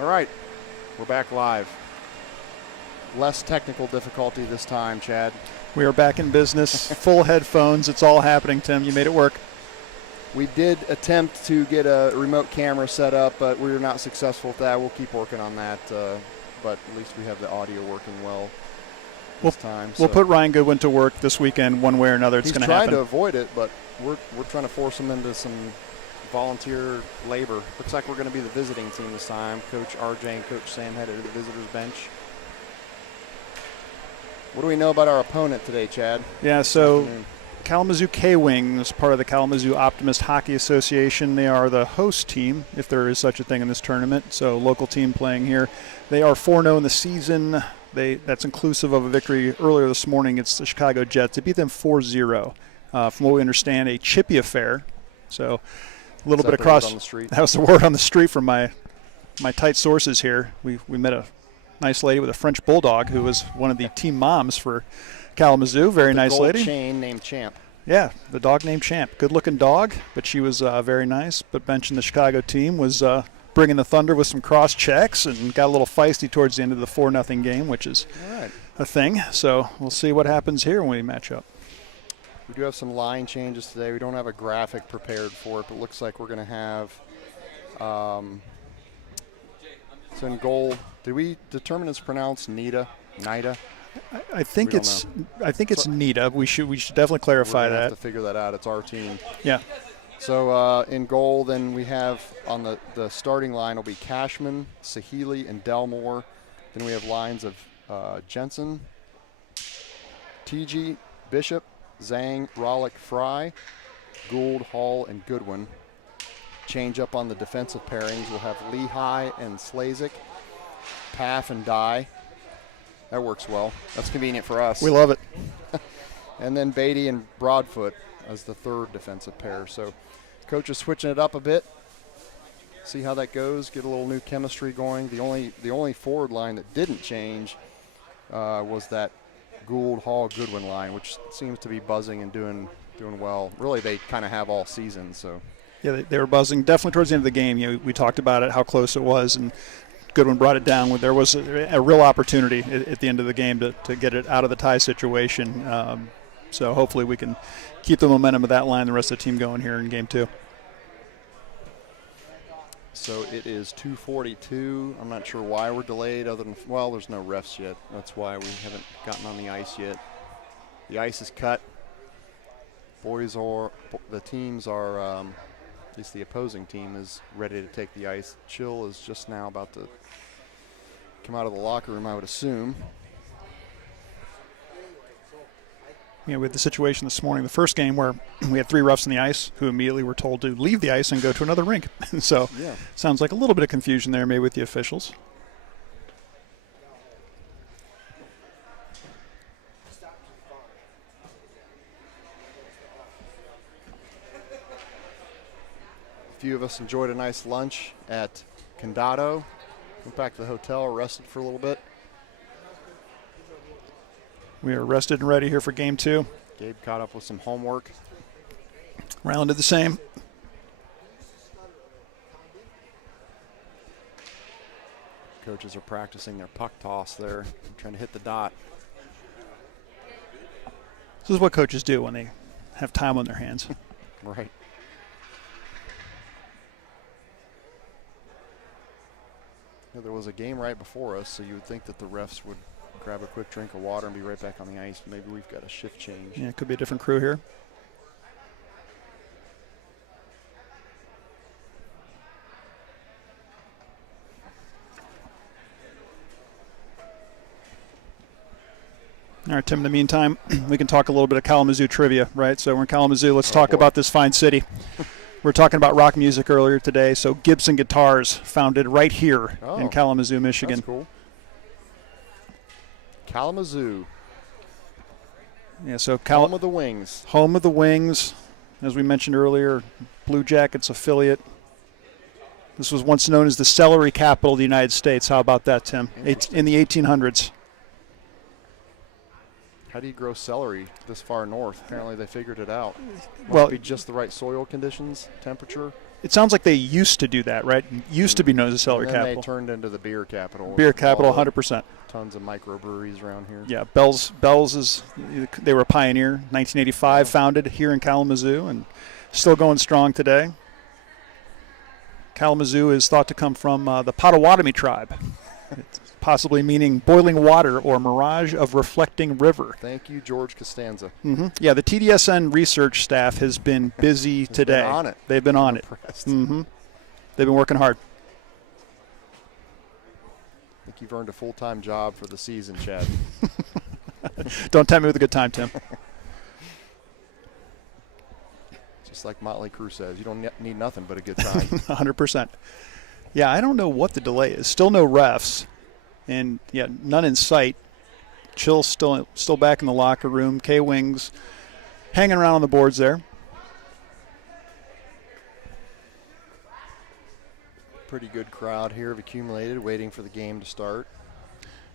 All right, we're back live. Less technical difficulty this time, Chad. We are back in business. Full headphones. It's all happening, Tim. You made it work. We did attempt to get a remote camera set up, but we were not successful with that. We'll keep working on that, but at least we have the audio working well this time. We'll put Ryan Goodwin to work this weekend one way or another. It's going to happen. He's trying to avoid it, but we're trying to force him into some volunteer labor. Looks like we're going to be the visiting team this time. Coach RJ and Coach Sam headed to the visitors bench. What do we know about our opponent today, Chad? Yeah, so Kalamazoo K-Wings, part of the Kalamazoo Optimist Hockey Association. They are the host team, if there is such a thing in this tournament. So local team playing here. They are 4-0 in the season. That's inclusive of a victory earlier this morning against the Chicago Jets. They beat them 4-0. From what we understand, a chippy affair. So a little bit across. That was the word on the street from my tight sources here. We met a nice lady with a French bulldog who was one of the team moms for Kalamazoo. Very nice lady. Gold chain named Champ. Yeah, the dog named Champ. Good-looking dog, but she was very nice. But mentioned the Chicago team was bringing the thunder with some cross checks and got a little feisty towards the end of the 4-0 game, which is a thing. So we'll see what happens here when we match up. We do have some line changes today. We don't have a graphic prepared for it, but it looks like we're going to have so in goal, did we determine it's pronounced Nida? I think it's Nida. We should definitely clarify that. Have to figure that out. It's our team. Yeah. So in goal, then we have on the starting line will be Cashman, Sahili, and Delmore. Then we have lines of Jensen, TG, Bishop, Zhang, Rollick, Fry, Gould, Hall, and Goodwin. Change up on the defensive pairings. We'll have Lehigh and Slazik, Paff and Dye. That works well. That's convenient for us. We love it. And then Beatty and Broadfoot as the third defensive pair. So coach is switching it up a bit. See how that goes. Get a little new chemistry going. The only forward line that didn't change was that Gould, Hall, Goodwin line, which seems to be buzzing and doing well. Really, they kind of have all season. So yeah, they were buzzing. Definitely towards the end of the game. We talked about it, how close it was, and Goodwin brought it down. There was a real opportunity at the end of the game to get it out of the tie situation. So hopefully we can keep the momentum of that line, the rest of the team going here in game 2. So it is 2:42. I'm not sure why we're delayed other than, well, there's no refs yet. That's why we haven't gotten on the ice yet. The ice is cut. The teams are, at least the opposing team is ready to take the ice. Chill is just now about to come out of the locker room, I would assume. Yeah, we had the situation this morning, the first game, where we had 3 refs on the ice who immediately were told to leave the ice and go to another rink. So sounds like a little bit of confusion there maybe with the officials. A few of us enjoyed a nice lunch at Condado. Went back to the hotel, rested for a little bit. We are rested and ready here for game 2. Gabe caught up with some homework. Ryland did the same. Coaches are practicing their puck toss there, trying to hit the dot. This is what coaches do when they have time on their hands. Right. Yeah, there was a game right before us, so you would think that the refs would grab a quick drink of water and be right back on the ice. Maybe we've got a shift change. Yeah, it could be a different crew here. All right, Tim, in the meantime, we can talk a little bit of Kalamazoo trivia, right? So we're in Kalamazoo. Let's talk about this fine city. We're talking about rock music earlier today. So Gibson Guitars, founded right here in Kalamazoo, Michigan. That's cool. Kalamazoo. Yeah, so home of the Wings. Home of the Wings. As we mentioned earlier, Blue Jackets affiliate. This was once known as the celery capital of the United States. How about that, Tim? In the 1800s. How do you grow celery this far north? Apparently they figured it out. Must Well, be just the right soil conditions, temperature. It sounds like they used to do that, right? Used to be known as the celery and then capital. They turned into the beer capital. Beer capital, All the 100%. Tons of microbreweries around here. Yeah, Bell's they were a pioneer, 1985, founded here in Kalamazoo, and still going strong today. Kalamazoo is thought to come from the Potawatomi tribe, possibly meaning boiling water or mirage of reflecting river. Thank you, George Costanza. Mm-hmm. Yeah, the TDSN research staff has been busy today. Been on it. They've been on it. Mm-hmm. They've been working hard. I think you've earned a full-time job for the season, Chad. Don't tempt me with a good time, Tim. Just like Motley Crue says, you don't need nothing but a good time. 100%. Yeah, I don't know what the delay is. Still no refs. And, yeah, none in sight. Chill's still back in the locker room. K-Wings hanging around on the boards there. Pretty good crowd here have accumulated, waiting for the game to start.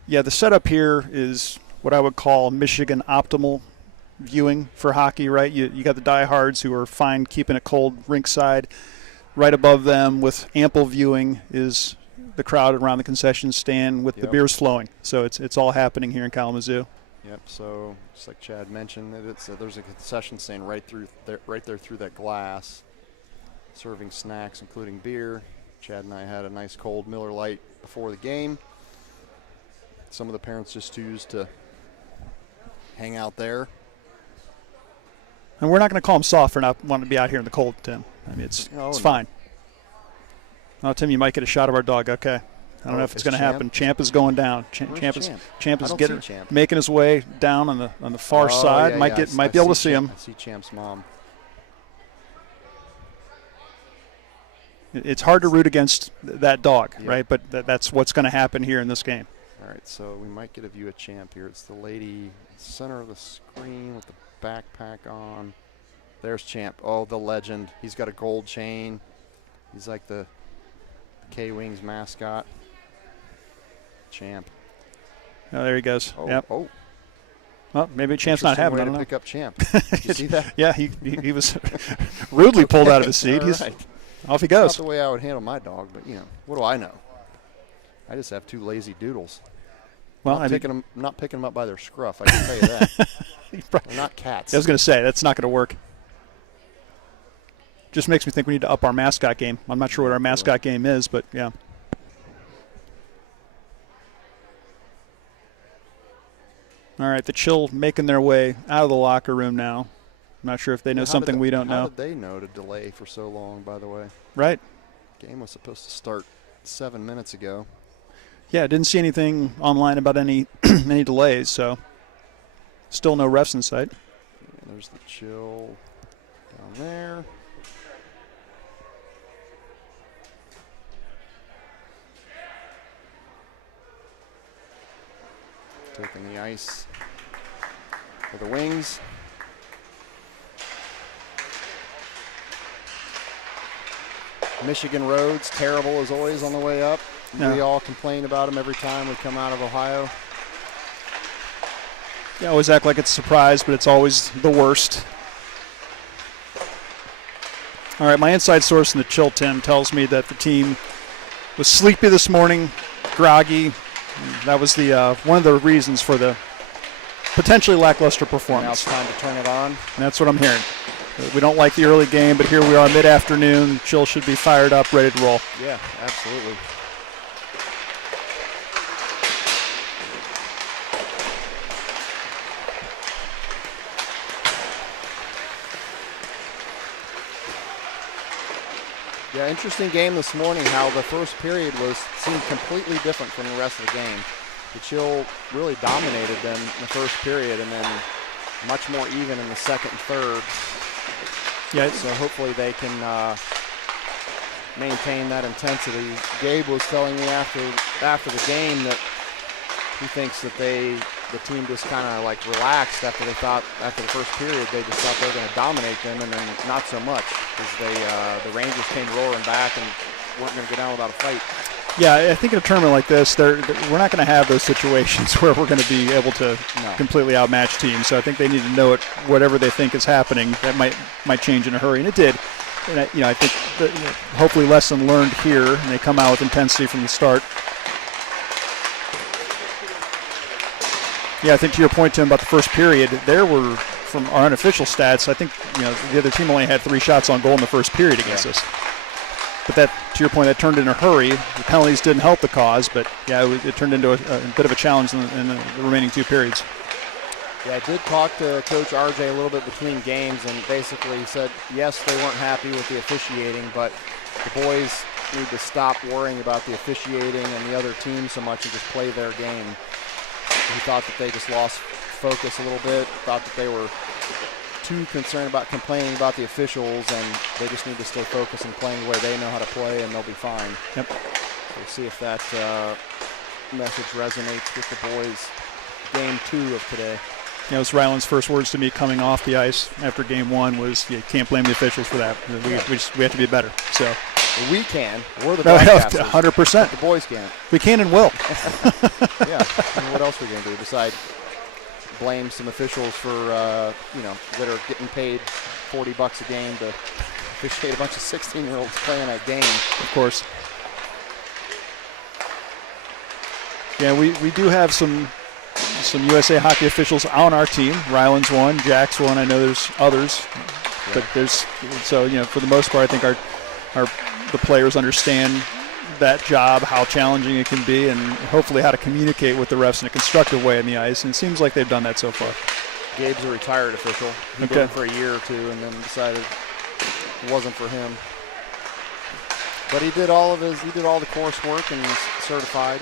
Yeah, the setup here is what I would call Michigan optimal viewing for hockey, right? You got the diehards who are fine keeping it cold rinkside. Right above them with ample viewing is the crowd around the concession stand with the beers flowing. So it's all happening here in Kalamazoo. Yep. So just like Chad mentioned, there's a concession stand right there through that glass, serving snacks including beer. Chad and I had a nice cold Miller Lite before the game. Some of the parents just choose to hang out there. And we're not going to call them soft for not wanting to be out here in the cold, Tim. I mean, it's fine. Oh, Tim, you might get a shot of our dog. Okay. I don't know if it's going to happen. Champ is going down. Champ is making his way down on the far side. Yeah, might be able to see him. I see Champ's mom. It's hard to root against that dog, right? But that's what's going to happen here in this game. All right, so we might get a view of Champ here. It's the lady center of the screen with the backpack on. There's Champ. Oh, the legend. He's got a gold chain. He's like the K-Wings mascot. Champ. Oh, there he goes. Oh, yep. Oh. Well, maybe Champ's not having it. I don't know. Pick up Champ. Did you see that? Yeah, he was rudely pulled out of his seat. He's off he goes. Not the way I would handle my dog, but what do I know? I just have two lazy doodles. Well, I'm not picking them up by their scruff. I can tell you that. They're not cats. I was going to say that's not going to work. Just makes me think we need to up our mascot game. I'm not sure what our mascot game is, but yeah. All right, the Chill making their way out of the locker room now. I'm not sure if they know something we don't know. How did they know to delay for so long, by the way? Right. Game was supposed to start 7 minutes ago. Yeah, I didn't see anything online about any any delays, so still no refs in sight. Yeah, there's the Chill down there. Taking the ice for the Wings. Michigan roads, terrible as always on the way up. Yeah. We all complain about them every time we come out of Ohio. Yeah, always act like it's a surprise, but it's always the worst. All right, my inside source in the Chill, Tim, tells me that the team was sleepy this morning, groggy. That was the one of the reasons for the potentially lackluster performance. And now it's time to turn it on. And that's what I'm hearing. We don't like the early game, but here we are mid-afternoon. Chill should be fired up, ready to roll. Yeah, absolutely. Yeah, interesting game this morning, how the first period seemed completely different from the rest of the game. The Chill really dominated them in the first period and then much more even in the second and third. Yeah. So hopefully they can maintain that intensity. Gabe was telling me after the game that he thinks that the team just kind of like relaxed after the first period. They just thought they were going to dominate them, and then not so much because the Rangers came roaring back and weren't going to go down without a fight. Yeah, I think in a tournament like this, we're not going to have those situations where we're going to be able to completely outmatch teams. So I think they need to know it. Whatever they think is happening, that might change in a hurry, and it did. And I think that, hopefully lesson learned here, and they come out with intensity from the start. Yeah, I think to your point, Tim, about the first period, there were, from our unofficial stats, I think the other team only had 3 shots on goal in the first period against us. But that, to your point, that turned in a hurry. The penalties didn't help the cause, but yeah, it turned into a bit of a challenge in the remaining 2 periods. Yeah, I did talk to Coach RJ a little bit between games, and basically said, yes, they weren't happy with the officiating, but the boys need to stop worrying about the officiating and the other team so much and just play their game. He thought that they just lost focus a little bit, thought that they were too concerned about complaining about the officials, and they just need to stay focused and playing the way they know how to play, and they'll be fine. Yep. We'll see if that message resonates with the boys. Game 2 of today. It was Ryland's first words to me coming off the ice after game 1 was, you can't blame the officials for that. We have to be better. So we can. We're the broadcasters. 100%. The boys can't. We can and will. Yeah. I mean, what else are we going to do besides blame some officials for, that are getting paid $40 a game to officiate a bunch of 16-year-olds playing a game? Of course. Yeah, we do have some USA hockey officials on our team. Ryland's one, Jack's one. I know there's others, but for the most part, I think the players understand that job, how challenging it can be, and hopefully how to communicate with the refs in a constructive way on the ice. And it seems like they've done that so far. Gabe's a retired official. He did it for a year or 2, and then decided it wasn't for him. But he did all the coursework and he's certified.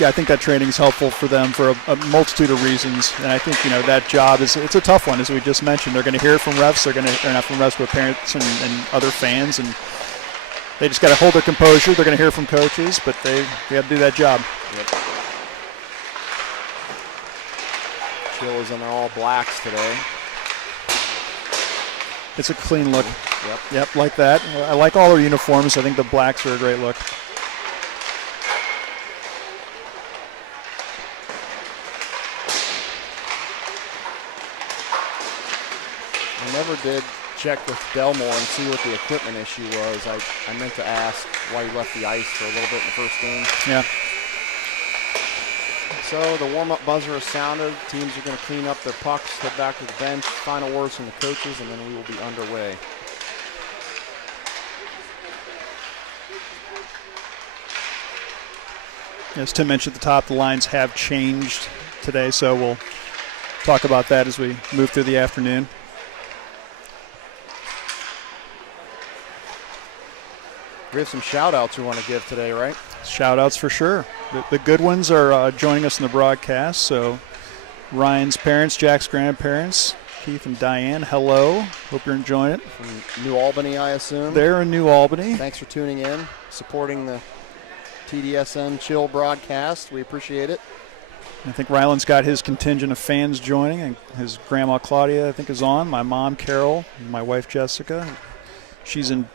Yeah, I think that training is helpful for them for a multitude of reasons, and I think that job it's a tough one, as we just mentioned. They're going to hear it from refs. They're not from refs, but parents and other fans, and they just got to hold their composure. They're going to hear from coaches, but they have to do that job. Yep. Chill is in their all blacks today. It's a clean look. Yep, like that. I like all their uniforms. I think the blacks are a great look. Never did check with Delmore and see what the equipment issue was. I meant to ask why he left the ice for a little bit in the first game. Yeah. So the warm-up buzzer has sounded. Teams are going to clean up their pucks, head back to the bench. Final words from the coaches, and then we will be underway. As Tim mentioned at the top, the lines have changed today, so we'll talk about that as we move through the afternoon. We have some shout-outs we want to give today, right? Shout-outs for sure. The good ones are joining us in the broadcast. So Ryan's parents, Jack's grandparents, Keith and Diane, hello. Hope you're enjoying it. From New Albany, I assume. They're in New Albany. Thanks for tuning in, supporting the TDSN Chill broadcast. We appreciate it. I think Ryland's got his contingent of fans joining, and his grandma Claudia, I think, is on. My mom, Carol, and my wife, Jessica. She's in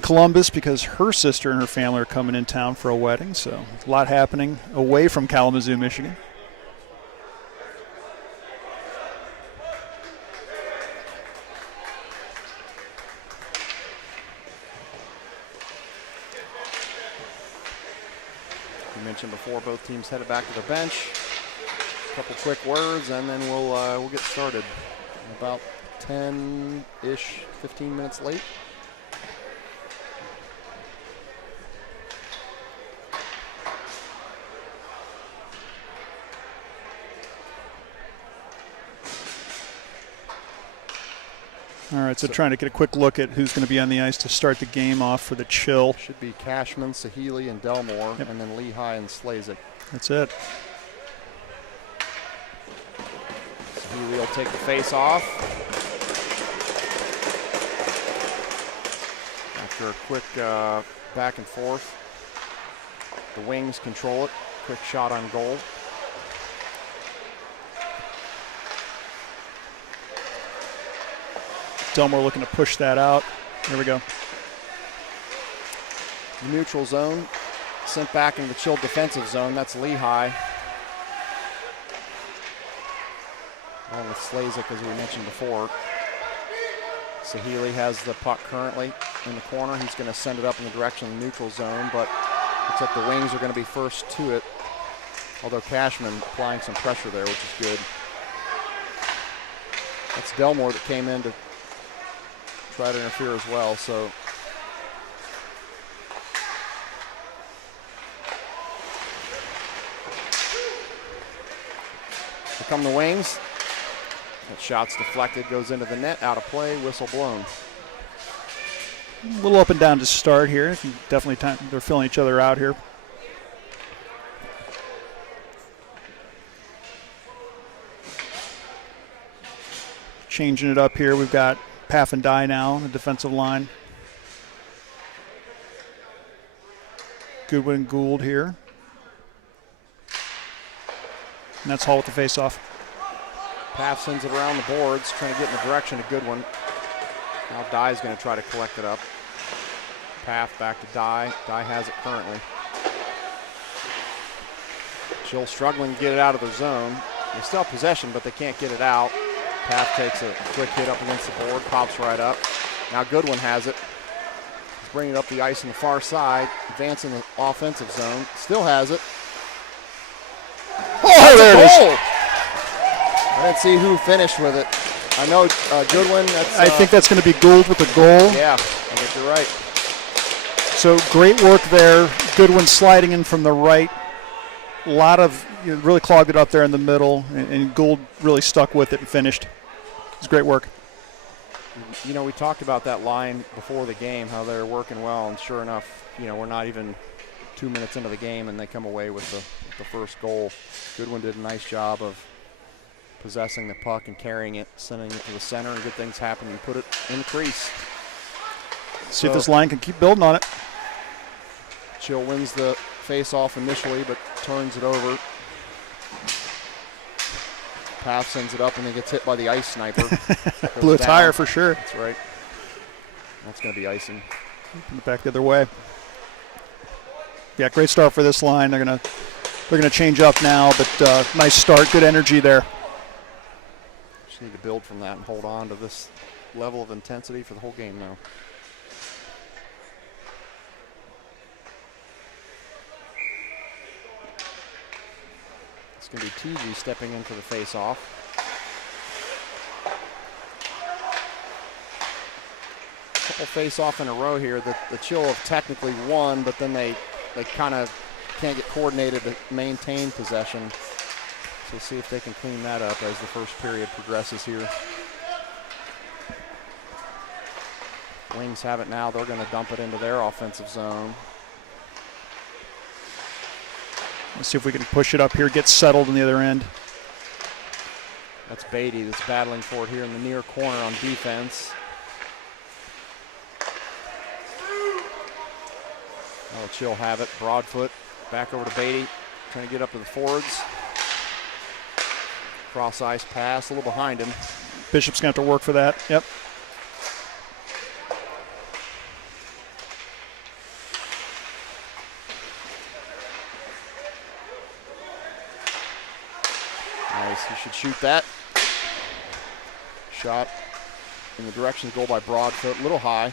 Columbus because her sister and her family are coming in town for a wedding, so a lot happening away from Kalamazoo, Michigan. You mentioned before, both teams headed back to the bench. A couple quick words, and then we'll get started. About 10-ish, 15 minutes late. All right, so trying to get a quick look at who's going to be on the ice to start the game off for the Chill. Should be Cashman, Sahili, and Delmore, and then Lehigh and Slazik. That's it. Sahili will take the face off. After a quick back and forth, the wings control it. Quick shot on goal. Delmore looking to push that out. There we go. The neutral zone, sent back into the Chill defensive zone. That's Lehigh. Along with Slazik, as we mentioned before. Sahili has the puck currently in the corner. He's going to send it up in the direction of the neutral zone, but looks like the Wings are going to be first to it, although Cashman applying some pressure there, which is good. That's Delmore that came in to try to interfere as well, so. Here come the Wings. That shot's deflected, goes into the net, out of play, whistle blown. A little up and down to start here. Definitely they're filling each other out here. Changing it up here. We've got Paff and Dye now on the defensive line. Goodwin and Gould here. And that's Hall with the face-off. Paff sends it around the boards, trying to get in the direction of Goodwin. Now Dye's going to try to collect it up. Paff back to Dye. Dye has it currently. Chill struggling to get it out of their zone. They still have possession, but they can't get it out. Paff takes a quick hit up against the board, pops right up. Now Goodwin has it. He's bringing it up the ice on the far side, advancing the offensive zone. Still has it. Oh, there it is. I didn't see who finished with it. I know Goodwin. I think that's going to be Gould with the goal. Yeah, I think you're right. So great work there. Goodwin sliding in from the right. A lot of, really clogged it up there in the middle, and Gould really stuck with it and finished. It was great work. You know, we talked about that line before the game, how they were working well, and sure enough, we're not even 2 minutes into the game, and they come away with the first goal. Goodwin did a nice job of possessing the puck and carrying it, sending it to the center, and good things happen. You put it in the crease. See if this line can keep building on it. Chill wins the face-off initially, but turns it over. Paff sends it up, and he gets hit by the ice sniper. Blew a tire for sure. That's right. That's going to be icing. Back the other way. Yeah, great start for this line. They're gonna change up now, but nice start, good energy there. Just need to build from that and hold on to this level of intensity for the whole game now. It's going to be TG stepping in for the face-off. Couple face-off in a row here. The Chill have technically won, but then they kind of can't get coordinated to maintain possession. So see if they can clean that up as the first period progresses here. Wings have it now. They're going to dump it into their offensive zone. Let's see if we can push it up here, get settled on the other end. That's Beatty that's battling for it here in the near corner on defense. Oh, Chill have it. Broadfoot back over to Beatty, trying to get up to the forwards. Cross ice pass, a little behind him. Bishop's going to have to work for that. Yep. Nice, he should shoot that. Shot in the direction of the goal by Broadfoot, a little high.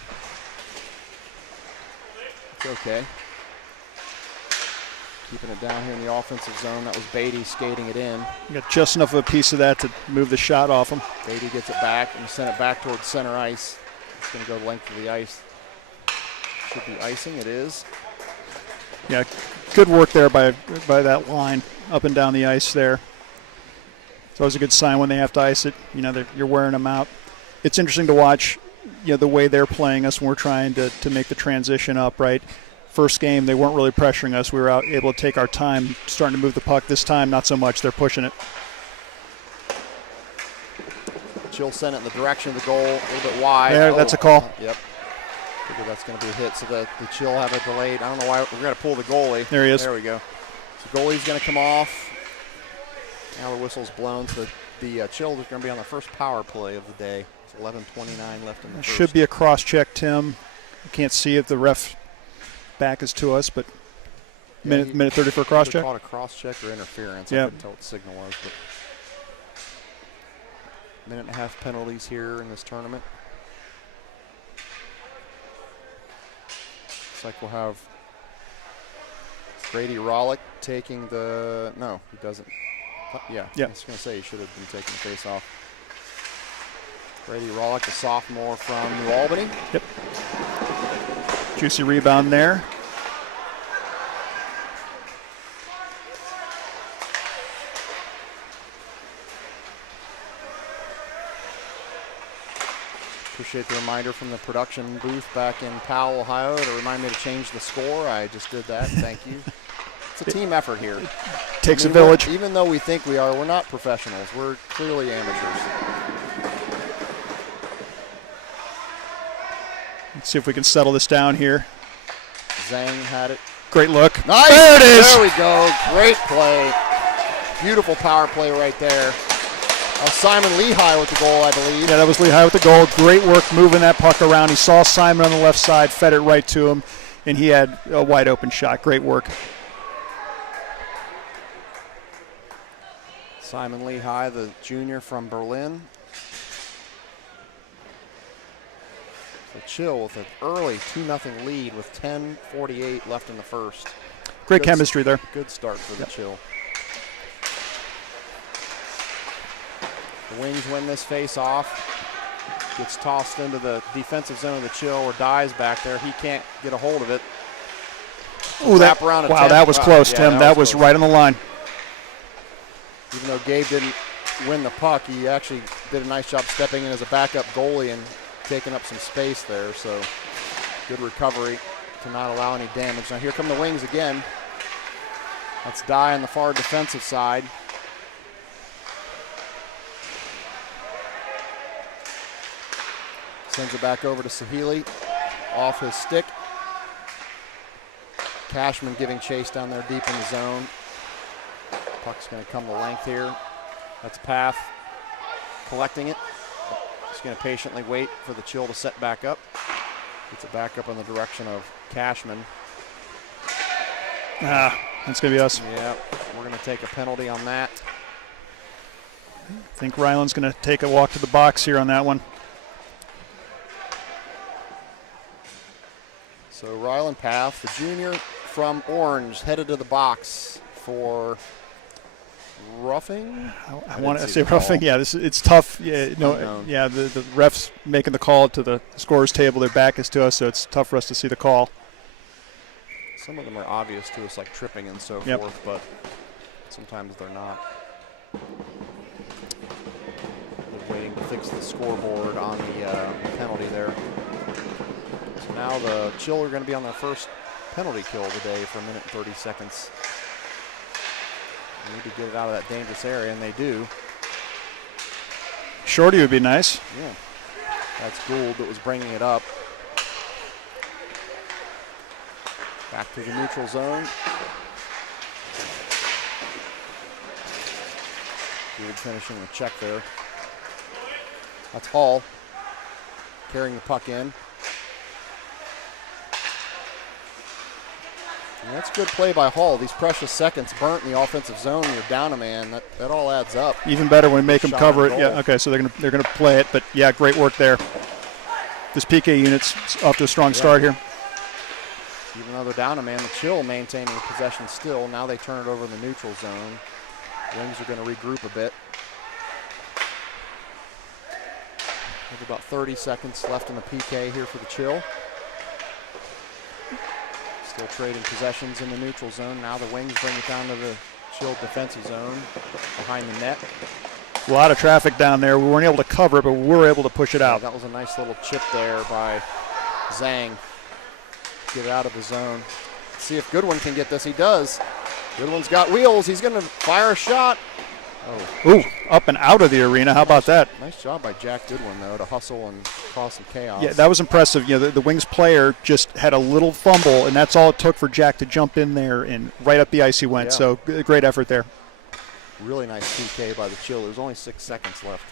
It's okay. Keeping it down here in the offensive zone. That was Beatty skating it in. You got just enough of a piece of that to move the shot off him. Beatty gets it back and send it back towards center ice. It's going to go the length of the ice. Should be icing. It is. Yeah, good work there by that line up and down the ice there. It's always a good sign when they have to ice it. You're wearing them out. It's interesting to watch, the way they're playing us when we're trying to make the transition up, right? First game, they weren't really pressuring us. We were able to take our time, starting to move the puck. This time, not so much. They're pushing it. Chill sent it in the direction of the goal, a little bit wide. There, that's a call. Yep. Figure that's going to be a hit. So the Chill have it delayed. I don't know why. We're going to pull the goalie. There he is. There we go. So goalie's going to come off. Now the whistle's blown. So the Chill is going to be on the first power play of the day. It's 11:29 left in the first. Should be a cross check, Tim. I can't see if the ref back is to us, but minute 30 for a cross check. Called a cross check or interference. Yeah. I couldn't tell what the signal was, but minute and a half penalties here in this tournament. Looks like we'll have Grady Rollick taking the, no, he doesn't. Yeah, I was going to say he should have been taking the face off. Grady Rollick, the sophomore from New Albany. Yep. Juicy rebound there. Appreciate the reminder from the production booth back in Powell, Ohio to remind me to change the score. I just did that. Thank you. It's a team effort here. Takes a village. Even though we think we are, we're not professionals. We're clearly amateurs. Let's see if we can settle this down here. Zhang had it. Great look. Nice. There it is. There we go. Great play. Beautiful power play right there. Simon Lehigh with the goal, I believe. Yeah, that was Lehigh with the goal. Great work moving that puck around. He saw Simon on the left side, fed it right to him, and he had a wide open shot. Great work. Simon Lehigh, the junior from Berlin. The Chill with an early 2-0 lead with 10:48 left in the first. Great chemistry there. Good start for the Chill. The Wings win this face-off. Gets tossed into the defensive zone of the Chill where Dye's back there. He can't get a hold of it. Ooh, wow, that was close, Tim. That was right on the line. Even though Gabe didn't win the puck, he actually did a nice job stepping in as a backup goalie and taking up some space there. So good recovery to not allow any damage. Now here come the Wings again. That's Dye on the far defensive side. Sends it back over to Sahili, off his stick. Cashman giving chase down there deep in the zone. Puck's going to come the length here. That's Path collecting it. He's going to patiently wait for the Chill to set back up. Gets it back up in the direction of Cashman. That's going to be us. Yeah, we're going to take a penalty on that. I think Ryland's going to take a walk to the box here on that one. So Ryland Path, the junior from Orange, headed to the box for roughing. I want to say roughing. Yeah, it's tough. Yeah, the refs making the call to the scorer's table. Their back is to us, so it's tough for us to see the call. Some of them are obvious to us, like tripping and so forth, but sometimes they're not. They're waiting to fix the scoreboard on the penalty there. So now the Chill are going to be on their first penalty kill of the day for 1 minute and 30 seconds. They need to get it out of that dangerous area, and they do. Shorty would be nice. Yeah. That's Gould that was bringing it up. Back to the neutral zone. Gould finishing the check there. That's Hall carrying the puck in. And that's good play by Hall. These precious seconds burnt in the offensive zone. You're down a man. That all adds up. Even better when we make them cover it. Yeah. Okay. So they're gonna play it. But yeah, great work there. This PK unit's off to a strong start here. Even though they're down a man, the Chill maintaining possession still. Now they turn it over in the neutral zone. Wings are going to regroup a bit. With about 30 seconds left in the PK here for the Chill. Still trading possessions in the neutral zone. Now the Wings bring it down to the Chill defensive zone behind the net. A lot of traffic down there. We weren't able to cover it, but we were able to push it out. That was a nice little chip there by Zhang. Get it out of the zone. See if Goodwin can get this. He does. Goodwin's got wheels. He's going to fire a shot. Oh. Ooh, up and out of the arena. How about that? Nice job by Jack Goodwin, though, to hustle and cause some chaos. Yeah, that was impressive. You know, the Wings player just had a little fumble, and that's all it took for Jack to jump in there, and right up the ice he went. Yeah. So great effort there. Really nice PK by the Chill. There's only 6 seconds left.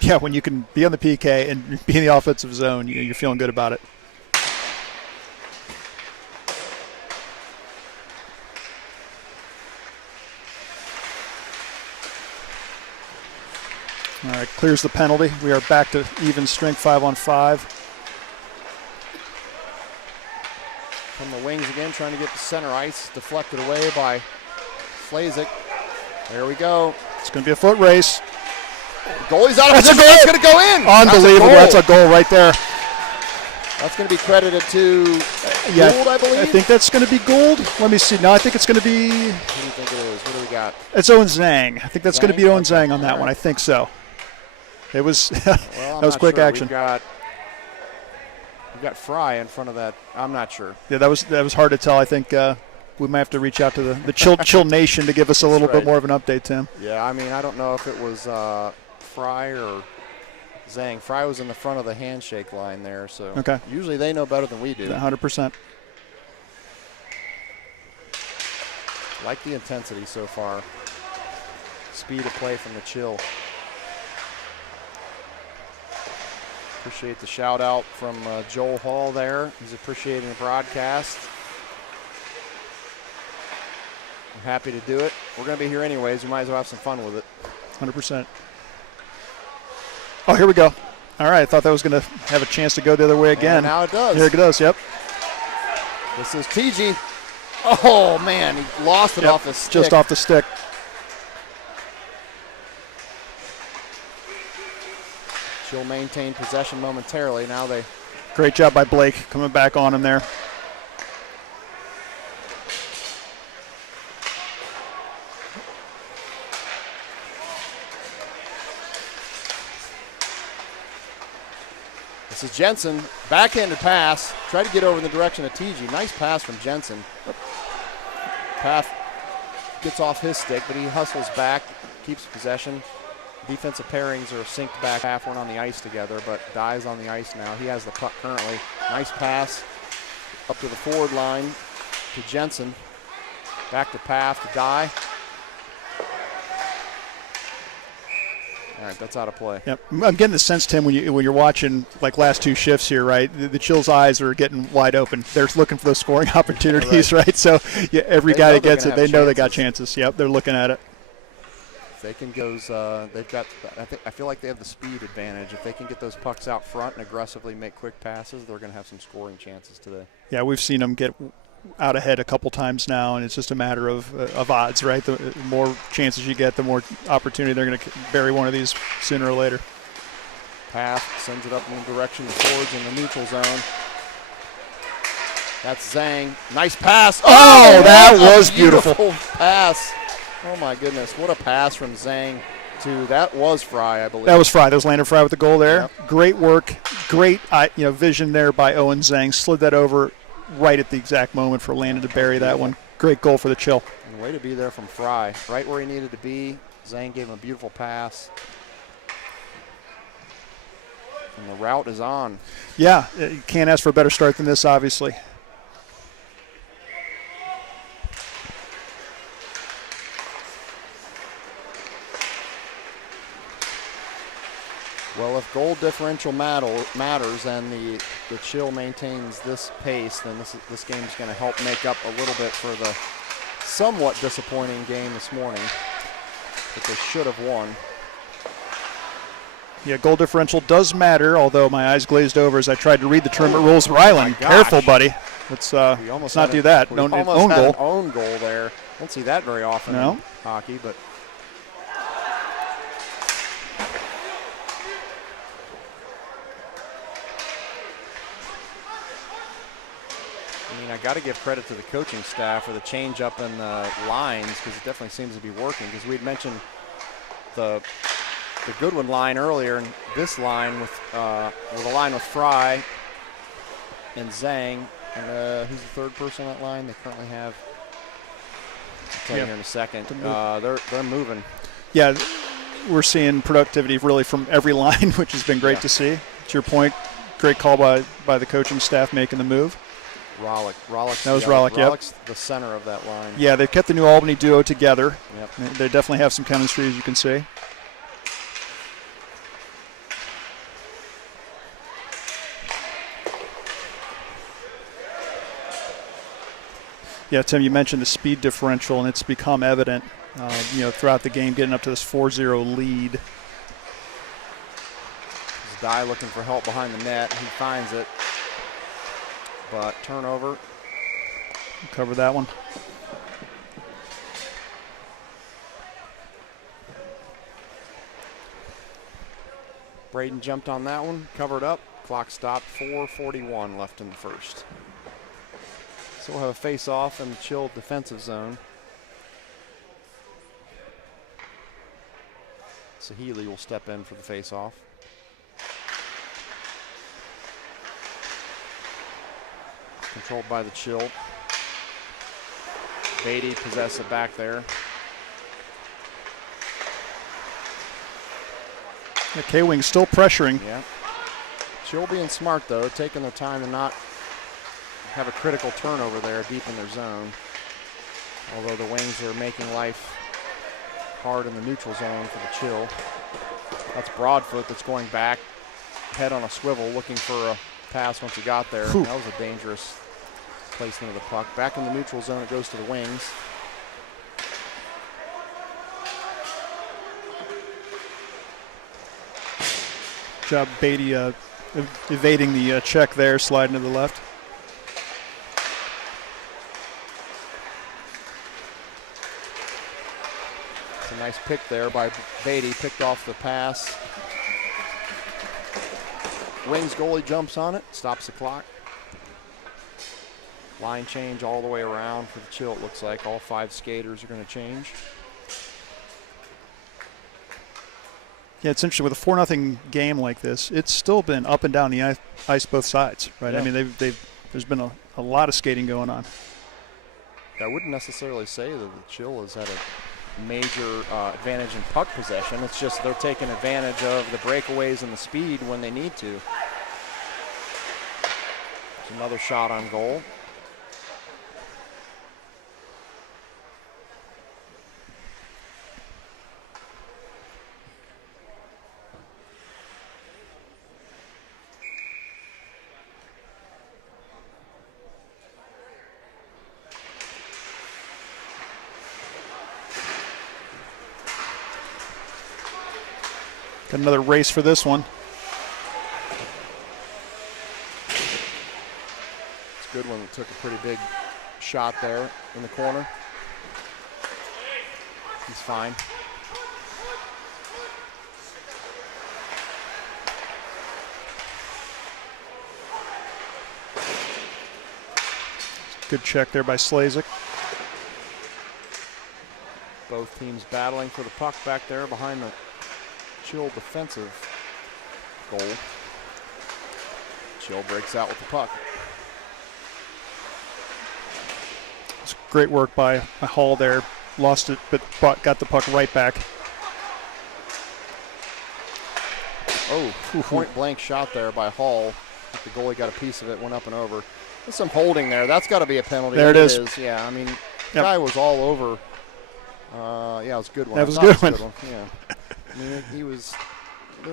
Yeah, when you can be on the PK and be in the offensive zone, you're feeling good about it. All right, clears the penalty. We are back to even strength 5-on-5. changes again, trying to get the center ice. Deflected away by Flazik. There we go. It's going to be a foot race. Goalie's out of That's a position. goal. It's going to go in. Unbelievable. That's a goal right there. That's going to be credited to Gould, I believe. I think that's going to be Gould. Let me see. No, I think it's going to be. Who do you think it is? What do we got? It's Owen Zhang. I think that's going to be Owen Zhang on that All one. right. I think so. It was Well, that was quick action. We've got Fry in front of that. I'm not sure. Yeah, that was hard to tell. I think we might have to reach out to the Chill Nation to give us a little bit more of an update, Tim. Yeah, I mean, I don't know if it was Fry or Zhang. Fry was in the front of the handshake line there, so okay. Usually they know better than we do. 100%. Like the intensity so far. Speed of play from the Chill. Appreciate the shout out from Joel Hall there. He's appreciating the broadcast. I'm happy to do it. We're going to be here anyways. We might as well have some fun with it. 100%. Oh, here we go. All right, I thought that was going to have a chance to go the other way again. And now it does. Here it goes, yep. This is TG. Oh, man, he lost it off the stick. Just off the stick. She'll maintain possession momentarily. Now they. Great job by Blake coming back on him there. This is Jensen. Backhanded pass. Tried to get over in the direction of TG. Nice pass from Jensen. Path gets off his stick, but he hustles back, keeps possession. Defensive pairings are synced back, half one on the ice together, but Dye's on the ice now. He has the puck currently. Nice pass up to the forward line to Jensen. Back to Path to Dye. All right, that's out of play. Yep. I'm getting the sense, Tim, when you're watching like last two shifts here, right? The Chill's eyes are getting wide open. They're looking for those scoring opportunities, right? So yeah, every guy that gets it, they know they got chances. Yep, they're looking at it. They can goes. They've got. I feel like they have the speed advantage. If they can get those pucks out front and aggressively make quick passes, they're going to have some scoring chances today. Yeah, we've seen them get out ahead a couple times now, and it's just a matter of odds, right? The more chances you get, the more opportunity they're going to bury one of these sooner or later. Path sends it up in the direction of the forwards in the neutral zone. That's Zhang. Nice pass. Oh, that was beautiful. Pass. Oh, my goodness. What a pass from Zhang to, that was Fry, I believe. That was Fry. That was Landon Fry with the goal there. Yep. Great work. Great vision there by Owen Zhang. Slid that over right at the exact moment for Landon to bury that one. Great goal for the Chill. And way to be there from Fry. Right where he needed to be. Zhang gave him a beautiful pass. And the route is on. Yeah, you can't ask for a better start than this, obviously. Well, if goal differential matters and the Chill maintains this pace, then this game is going to help make up a little bit for the somewhat disappointing game this morning that they should have won. Yeah, goal differential does matter, although my eyes glazed over as I tried to read the tournament rules. Ryland, careful, buddy. Let's not do that. We almost own had goal. an own goal there. Don't see that very often in hockey, but. I mean, I got to give credit to the coaching staff for the change up in the lines, because it definitely seems to be working. Because we had mentioned the Goodwin line earlier, and this line with a line with Fry and Zhang, and who's the third person on that line? They currently have. I'll tell you here in a second. They're moving. Yeah, we're seeing productivity really from every line, which has been great to see. To your point, great call by the coaching staff making the move. Rollick. That was Rollick, yep. Rollick's the center of that line. Yeah, they've kept the New Albany duo together. Yep. They definitely have some chemistry, as you can see. Yeah, Tim, you mentioned the speed differential, and it's become evident, throughout the game, getting up to this 4-0 lead. Dye looking for help behind the net. He finds it. But turnover. Cover that one. Braden jumped on that one, covered up. Clock stopped, 4:41 left in the first. So we'll have a face-off in the Chill defensive zone. Sahili will step in for the face-off. Controlled by the Chill. Beatty possess it back there. The K-Wings still pressuring. Yeah. Chill being smart, though, taking their time to not have a critical turnover there deep in their zone. Although the Wings are making life hard in the neutral zone for the Chill. That's Broadfoot that's going back, head on a swivel, looking for a pass once he got there. That was a dangerous placement of the puck. Back in the neutral zone, it goes to the Wings. Good job Beatty evading the check there, sliding to the left. It's a nice pick there by Beatty, picked off the pass. Wings goalie jumps on it, stops the clock. Line change all the way around for the Chill, it looks like. All 5 skaters are going to change. Yeah, it's interesting. With a 4-0 game like this, it's still been up and down the ice both sides, right? Yeah. I mean, there's been a lot of skating going on. I wouldn't necessarily say that the Chill has had a major advantage in puck possession. It's just they're taking advantage of the breakaways and the speed when they need to. There's another shot on goal. Got another race for this one. It's a good one that took a pretty big shot there in the corner. He's fine. Good check there by Slazek. Both teams battling for the puck back there behind the Chill defensive goal. Chill breaks out with the puck. It's great work by Hall there. Lost it, but got the puck right back. Oh, point blank shot there by Hall. The goalie got a piece of it, went up and over. There's some holding there. That's got to be a penalty. There it is. Yeah, I mean, the guy was all over. Yeah, it was a good one. That was a good one. Yeah. I mean, it was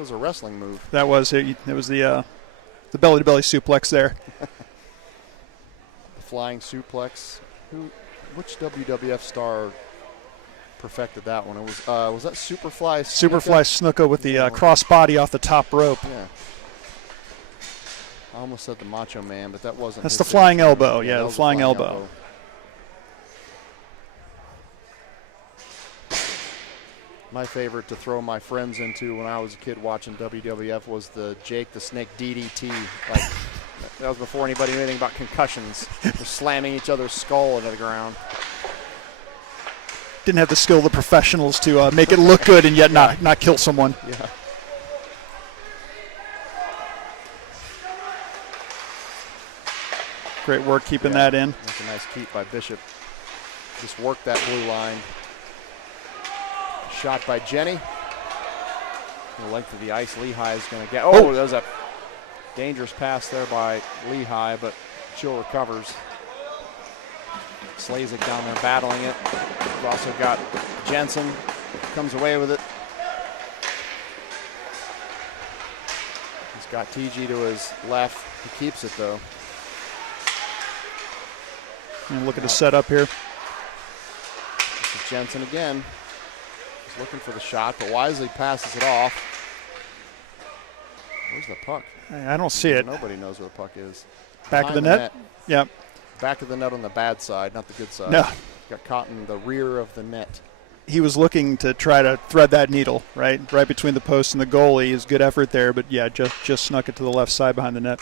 a wrestling move. That was it. It was the belly-to-belly suplex there. The flying suplex. Which WWF star perfected that one? It was that Superfly Snuka with the crossbody off the top rope. Yeah. I almost said the Macho Man, but that wasn't. That's his the flying signature. elbow. Yeah, the flying elbow. My favorite to throw my friends into when I was a kid watching WWF was the Jake the Snake DDT. Like, that was before anybody knew anything about concussions. They're slamming each other's skull into the ground. Didn't have the skill of the professionals to make it look good and yet not kill someone. Yeah. Great work keeping that in. That's a nice keep by Bishop. Just worked that blue line. Shot by Jenny. The length of the ice Lehigh is going to get. Oh, that was a dangerous pass there by Lehigh, but Chill recovers. Slazek down there battling it. We've also got Jensen, comes away with it. He's got TG to his left. He keeps it though. And look at the setup here. This is Jensen again. He's looking for the shot, but wisely passes it off. Where's the puck? I don't see it. Nobody knows where the puck is. Back of the net? Yep. back of the net on the bad side, not the good side. No. Got caught in the rear of the net. He was looking to try to thread that needle, right between the post and the goalie. Is good effort there, but yeah, just snuck it to the left side behind the net.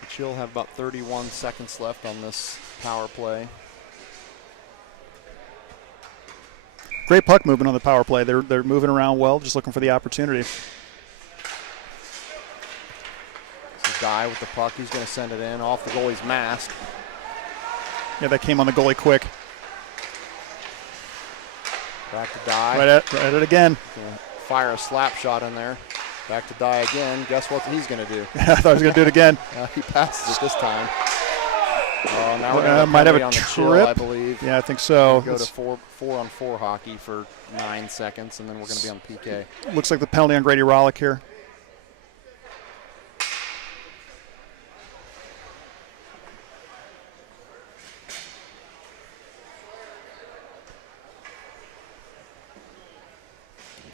The Chill have about 31 seconds left on this power play. Great puck movement on the power play. They're moving around well, just looking for the opportunity. So Dye with the puck. He's going to send it in off the goalie's mask. Yeah, that came on the goalie quick. Back to Dye. Right at it again. Fire a slap shot in there. Back to Dye again. Guess what he's going to do? I thought he was going to do it again. He passes it this time. Now we're going to might have a on the trip, Chill, I believe. Yeah, I think so. Go to 4-on-4 hockey for 9 seconds, and then we're going to be on PK. Looks like the penalty on Grady Rollick here.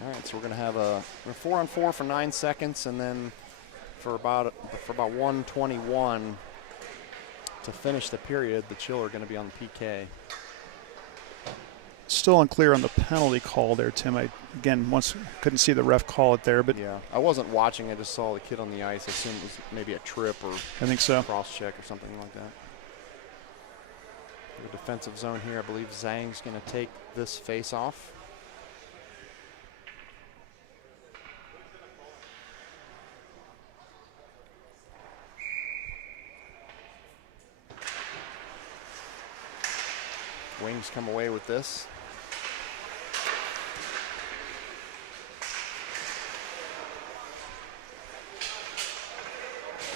All right, so we're going to have a 4-on-4 for 9 seconds, and then for about 1:21 to finish the period, the Chill are going to be on the PK. Still unclear on the penalty call there, Tim. I once couldn't see the ref call it there, but yeah, I wasn't watching. I just saw the kid on the ice. I assumed it was maybe a trip or I think so. Cross check or something like that. The defensive zone here. I believe Zhang's going to take this face off. Wings come away with this.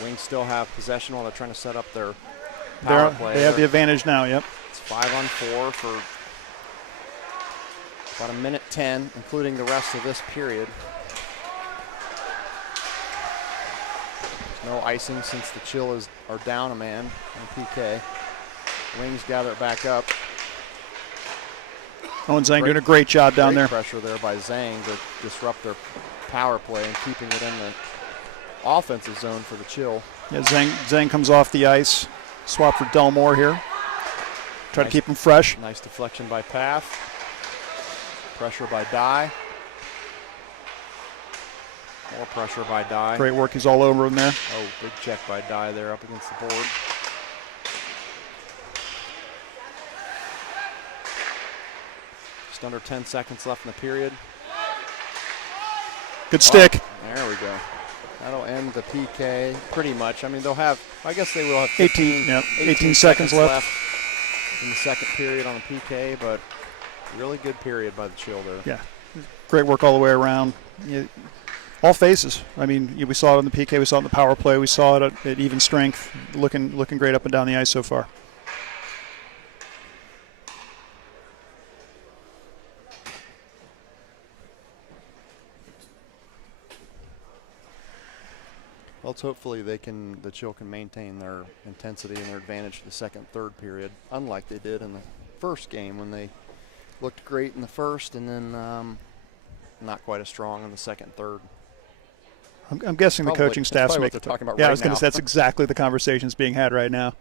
Wings still have possession while they're trying to set up their power play. They have the advantage now, yep. It's 5-on-4 for about 1:10, including the rest of this period. No icing since the Chill are down a man on PK. Wings gather it back up. Owen Zhang doing a great job down there. Pressure there by Zhang to disrupt their power play and keeping it in the offensive zone for the Chill. Yeah, Zhang comes off the ice. Swap for Delmore here. Try to keep him fresh. Nice deflection by Path. Pressure by Dye. More pressure by Dye. Great work. He's all over him there. Oh, big check by Dye there up against the board. Just under 10 seconds left in the period. Good stick. There we go. That'll end the PK pretty much. I mean, I guess they will have 18 seconds left in the second period on the PK, but really good period by the Chill there. Yeah, great work all the way around. All phases. I mean, we saw it on the PK, we saw it in the power play, we saw it at even strength. Looking great up and down the ice so far. Well, hopefully the Chill can maintain their intensity and their advantage for the second, third period, unlike they did in the first game when they looked great in the first and then not quite as strong in the second, third. I'm guessing the coaching staff's making. what they're talking about. Yeah, right I was going to say that's exactly the conversations being had right now.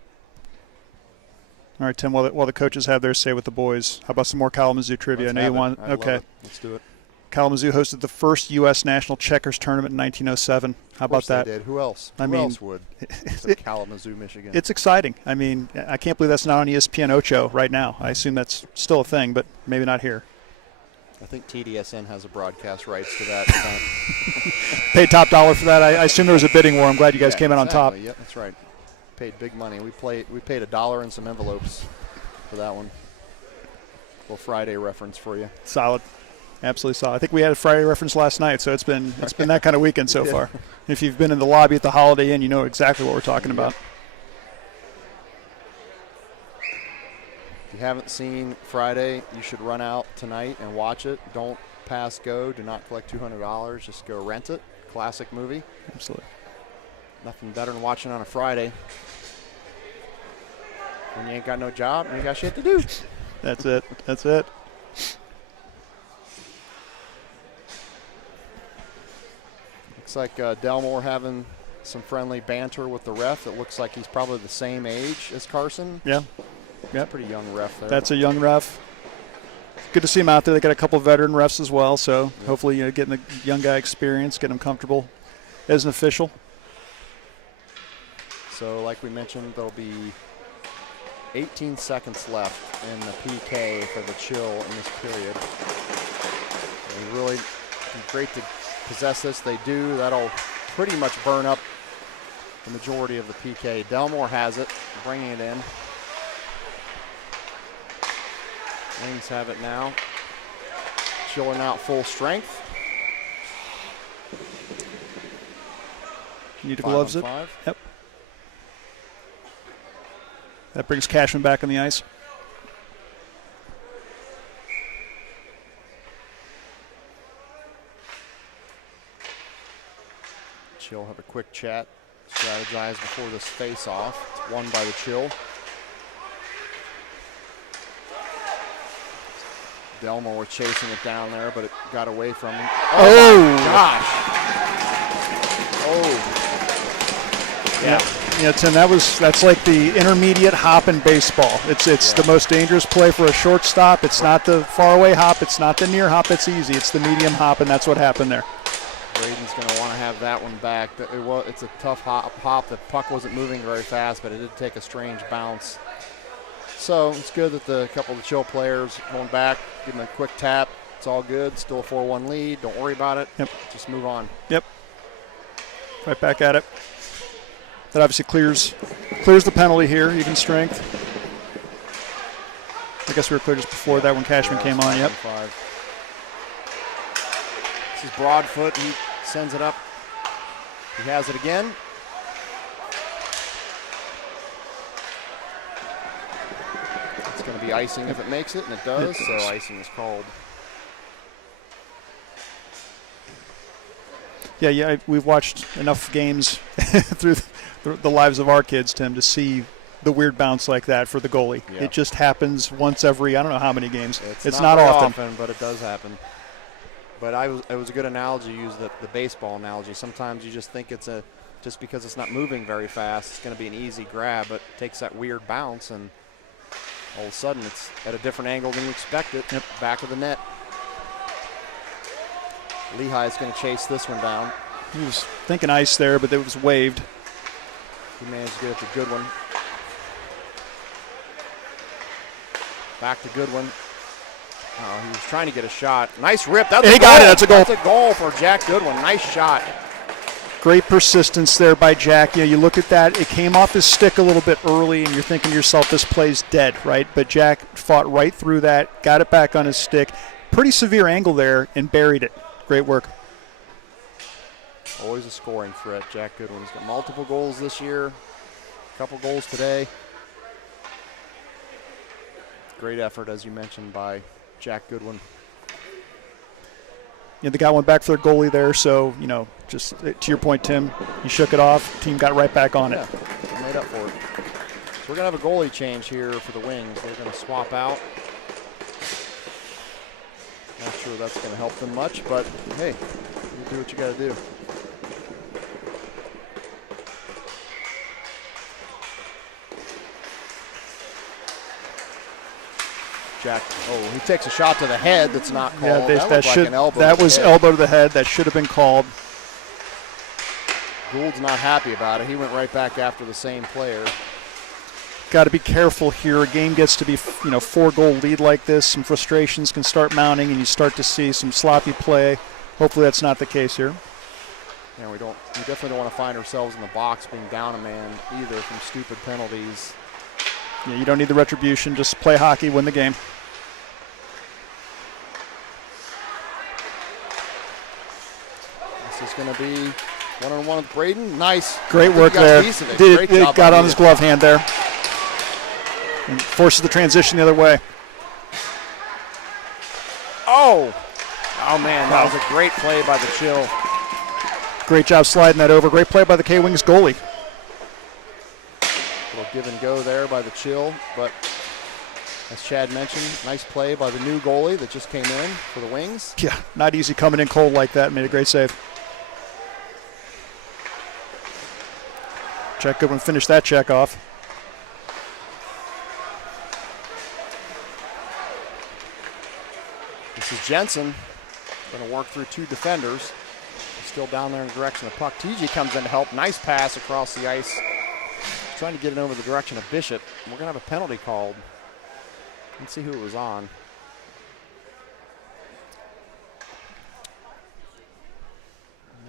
All right, Tim. While the coaches have their say with the boys, how about some more Kalamazoo trivia? Let's I know you want. Okay, let's do it. Kalamazoo hosted the first U.S. National Checkers Tournament in 1907. How about that? They did. Who else? Who else would? Kalamazoo, Michigan. It's exciting. I mean, I can't believe that's not on ESPN Ocho right now. I assume that's still a thing, but maybe not here. I think TDSN has a broadcast rights to that event. Paid top dollar for that. I assume there was a bidding war. I'm glad you guys came out on top. Yeah, that's right. Paid big money. We paid $1 and some envelopes for that one. Little Friday reference for you. Solid. Absolutely solid. I think we had a Friday reference last night, so it's been that kind of weekend so far. If you've been in the lobby at the Holiday Inn, you know exactly what we're talking about. If you haven't seen Friday, you should run out tonight and watch it. Don't pass go. Do not collect $200. Just go rent it. Classic movie. Absolutely. Nothing better than watching on a Friday when you ain't got no job and you got shit to do. That's it. That's it. Looks like Delmore having some friendly banter with the ref. It looks like he's probably the same age as Carson. Yeah. Yeah. Pretty young ref there. That's a young ref. Good to see him out there. They got a couple of veteran refs as well, so hopefully getting the young guy experience, getting him comfortable as an official. So like we mentioned, there'll be 18 seconds left in the PK for the Chill in this period. They really great to possess this. They do. That'll pretty much burn up the majority of the PK. Delmore has it, bringing it in. Wings have it now. Chilling out full strength. Need to gloves it. 5-on-5. Yep. That brings Cashman back on the ice. Chill have a quick chat, strategize before this face-off. It's won by the Chill. Delmore was chasing it down there, but it got away from him. Oh, my gosh. Oh. Yeah, Tim, that's like the intermediate hop in baseball. It's the most dangerous play for a shortstop. It's not the faraway hop. It's not the near hop. It's easy. It's the medium hop, and that's what happened there. Braden's going to want to have that one back. It's a tough hop. The puck wasn't moving very fast, but it did take a strange bounce. So it's good that a couple of the Chill players going back, give them a quick tap. It's all good. Still a 4-1 lead. Don't worry about it. Yep. Just move on. Yep. Right back at it. That obviously clears the penalty here, even strength. I guess we were clear just before that when Cashman came on. Yep. 5. This is Broadfoot. He sends it up. He has it again. It's going to be icing if it makes it, and it does. So icing is called. Yeah. We've watched enough games through the lives of our kids, Tim, to see the weird bounce like that for the goalie. Yep. It just happens once every I don't know how many games. It's not often, but it does happen. But it was a good analogy. You used the baseball analogy. Sometimes you just think just because it's not moving very fast, it's going to be an easy grab, but it takes that weird bounce, and all of a sudden it's at a different angle than you expect it. Yep. Back of the net. Lehigh is going to chase this one down. He was thinking ice there, but it was waved. He managed to get it to Goodwin. Back to Goodwin. Oh, he was trying to get a shot. Nice rip. That's he got it. That's a goal. That's a goal for Jack Goodwin. Nice shot. Great persistence there by Jack. You look at that. It came off his stick a little bit early, and you're thinking to yourself, this play's dead, right? But Jack fought right through that, got it back on his stick. Pretty severe angle there, and buried it. Great work. Always a scoring threat, Jack Goodwin. He's got multiple goals this year, a couple goals today. Great effort, as you mentioned, by Jack Goodwin. Yeah, they got one back for their goalie there, so, just to your point, Tim, he shook it off. Team got right back on it. Made up for it. So we're going to have a goalie change here for the Wings. They're going to swap out. Not sure that's going to help them much, but hey, you do what you got to do. Jack, he takes a shot to the head that's not called. Yeah, that was elbow to the head. That should have been called. Gould's not happy about it. He went right back after the same player. Got to be careful here. A game gets to be, 4-goal lead like this. Some frustrations can start mounting, and you start to see some sloppy play. Hopefully that's not the case here. Yeah, we definitely don't want to find ourselves in the box being down a man either from stupid penalties. Yeah, you don't need the retribution. Just play hockey, win the game. This is going to be one-on-one with Braden. Nice. Great work there. Great job. Got on his glove hand there. And forces the transition the other way. Oh, man, that was a great play by the Chill. Great job sliding that over. Great play by the K-Wings goalie. A little give and go there by the Chill, but as Chad mentioned, nice play by the new goalie that just came in for the Wings. Yeah, not easy coming in cold like that. Made a great save. Jack Goodwin finished that check off. This is Jensen. Going to work through 2 defenders. Still down there in the direction of the puck. TG comes in to help. Nice pass across the ice. Trying to get it over the direction of Bishop. We're going to have a penalty called. Let's see who it was on.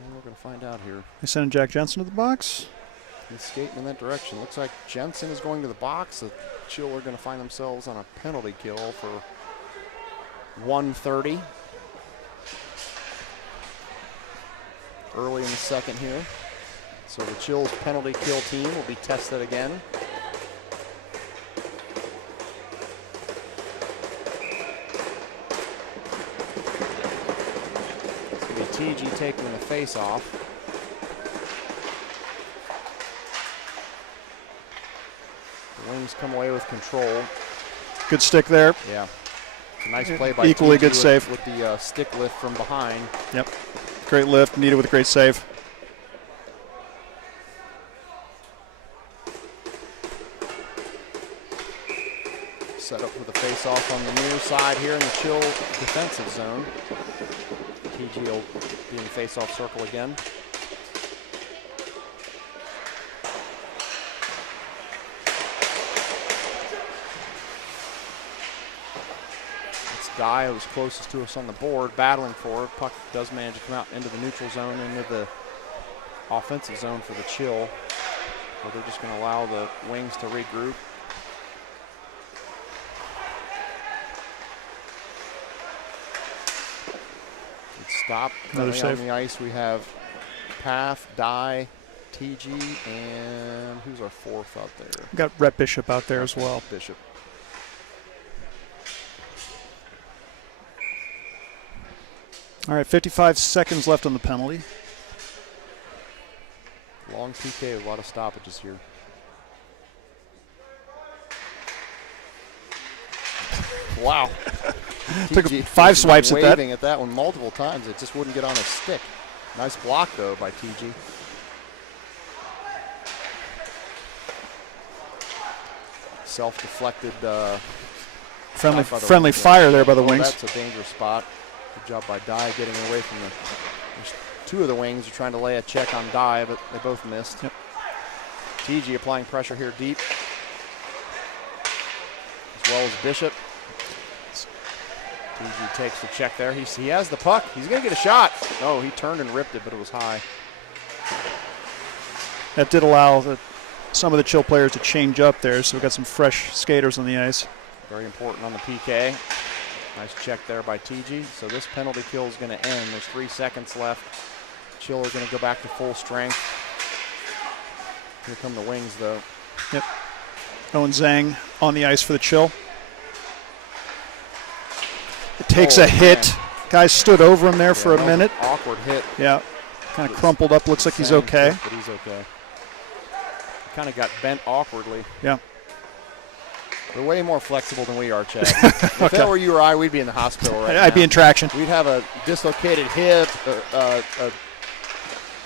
And we're going to find out here. They sending Jack Jensen to the box. He's skating in that direction. Looks like Jensen is going to the box. The Chill are going to find themselves on a penalty kill for 1:30. Early in the second here. So the Chill's penalty kill team will be tested again. It's going to be TG taking the face off. The Wings come away with control. Good stick there. Yeah. Nice play by Equally TG good save. with the stick lift from behind. Yep. Great lift, needed with a great save. Set up with a face-off on the near side here in the Chill defensive zone. TG will be in the face-off circle again. It's Dye who's closest to us on the board, battling for it. Puck does manage to come out into the neutral zone, into the offensive zone for the Chill. So they're just going to allow the Wings to regroup. Stop. Another save. On the ice we have Path, Dye, TG, and who's our 4th out there? We've got Rhett Bishop out there as well. Bishop. All right, 55 seconds left on the penalty. Long PK with a lot of stoppages here. Wow. Took TG 5 swipes at that. Waving at that one multiple times. It just wouldn't get on his stick. Nice block, though, by TG. Self-deflected. Friendly fire there by the Wings. That's a dangerous spot. Good job by Dye getting away from the. There's 2 of the Wings are trying to lay a check on Dye, but they both missed. Yep. TG applying pressure here deep, as well as Bishop. TG takes the check there. He has the puck. He's going to get a shot. Oh, he turned and ripped it, but it was high. That did allow some of the Chill players to change up there, so we've got some fresh skaters on the ice. Very important on the PK. Nice check there by TG. So this penalty kill is going to end. There's 3 seconds left. Chill are going to go back to full strength. Here come the Wings, though. Yep. Owen Zhang on the ice for the Chill. It takes a hit. Guys stood over him there for a minute. Awkward hit. Yeah. Kind of crumpled up. Looks like he's okay. But he's okay. Kind of got bent awkwardly. Yeah. They're way more flexible than we are, Chad. If that were you or I, we'd be in the hospital right now. I'd be in traction. We'd have a dislocated hip.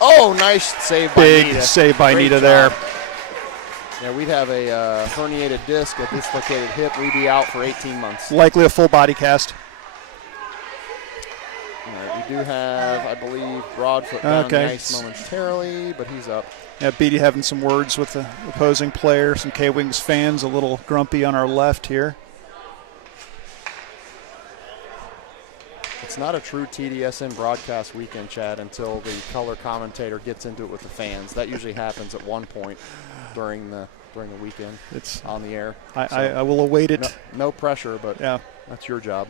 Oh, nice save by Nita. Big save by Great Nita job. there. Yeah, we'd have a herniated disc, a dislocated hip. We'd be out for 18 months. Likely a full body cast. All right, we do have, I believe, Broadfoot down the ice momentarily, but he's up. Yeah, Beatty having some words with the opposing player. Some K-Wings fans a little grumpy on our left here. It's not a true TDSN broadcast weekend, Chad, until the color commentator gets into it with the fans. That usually happens at one point during the weekend. It's on the air. I will await it. No pressure, but yeah, that's your job.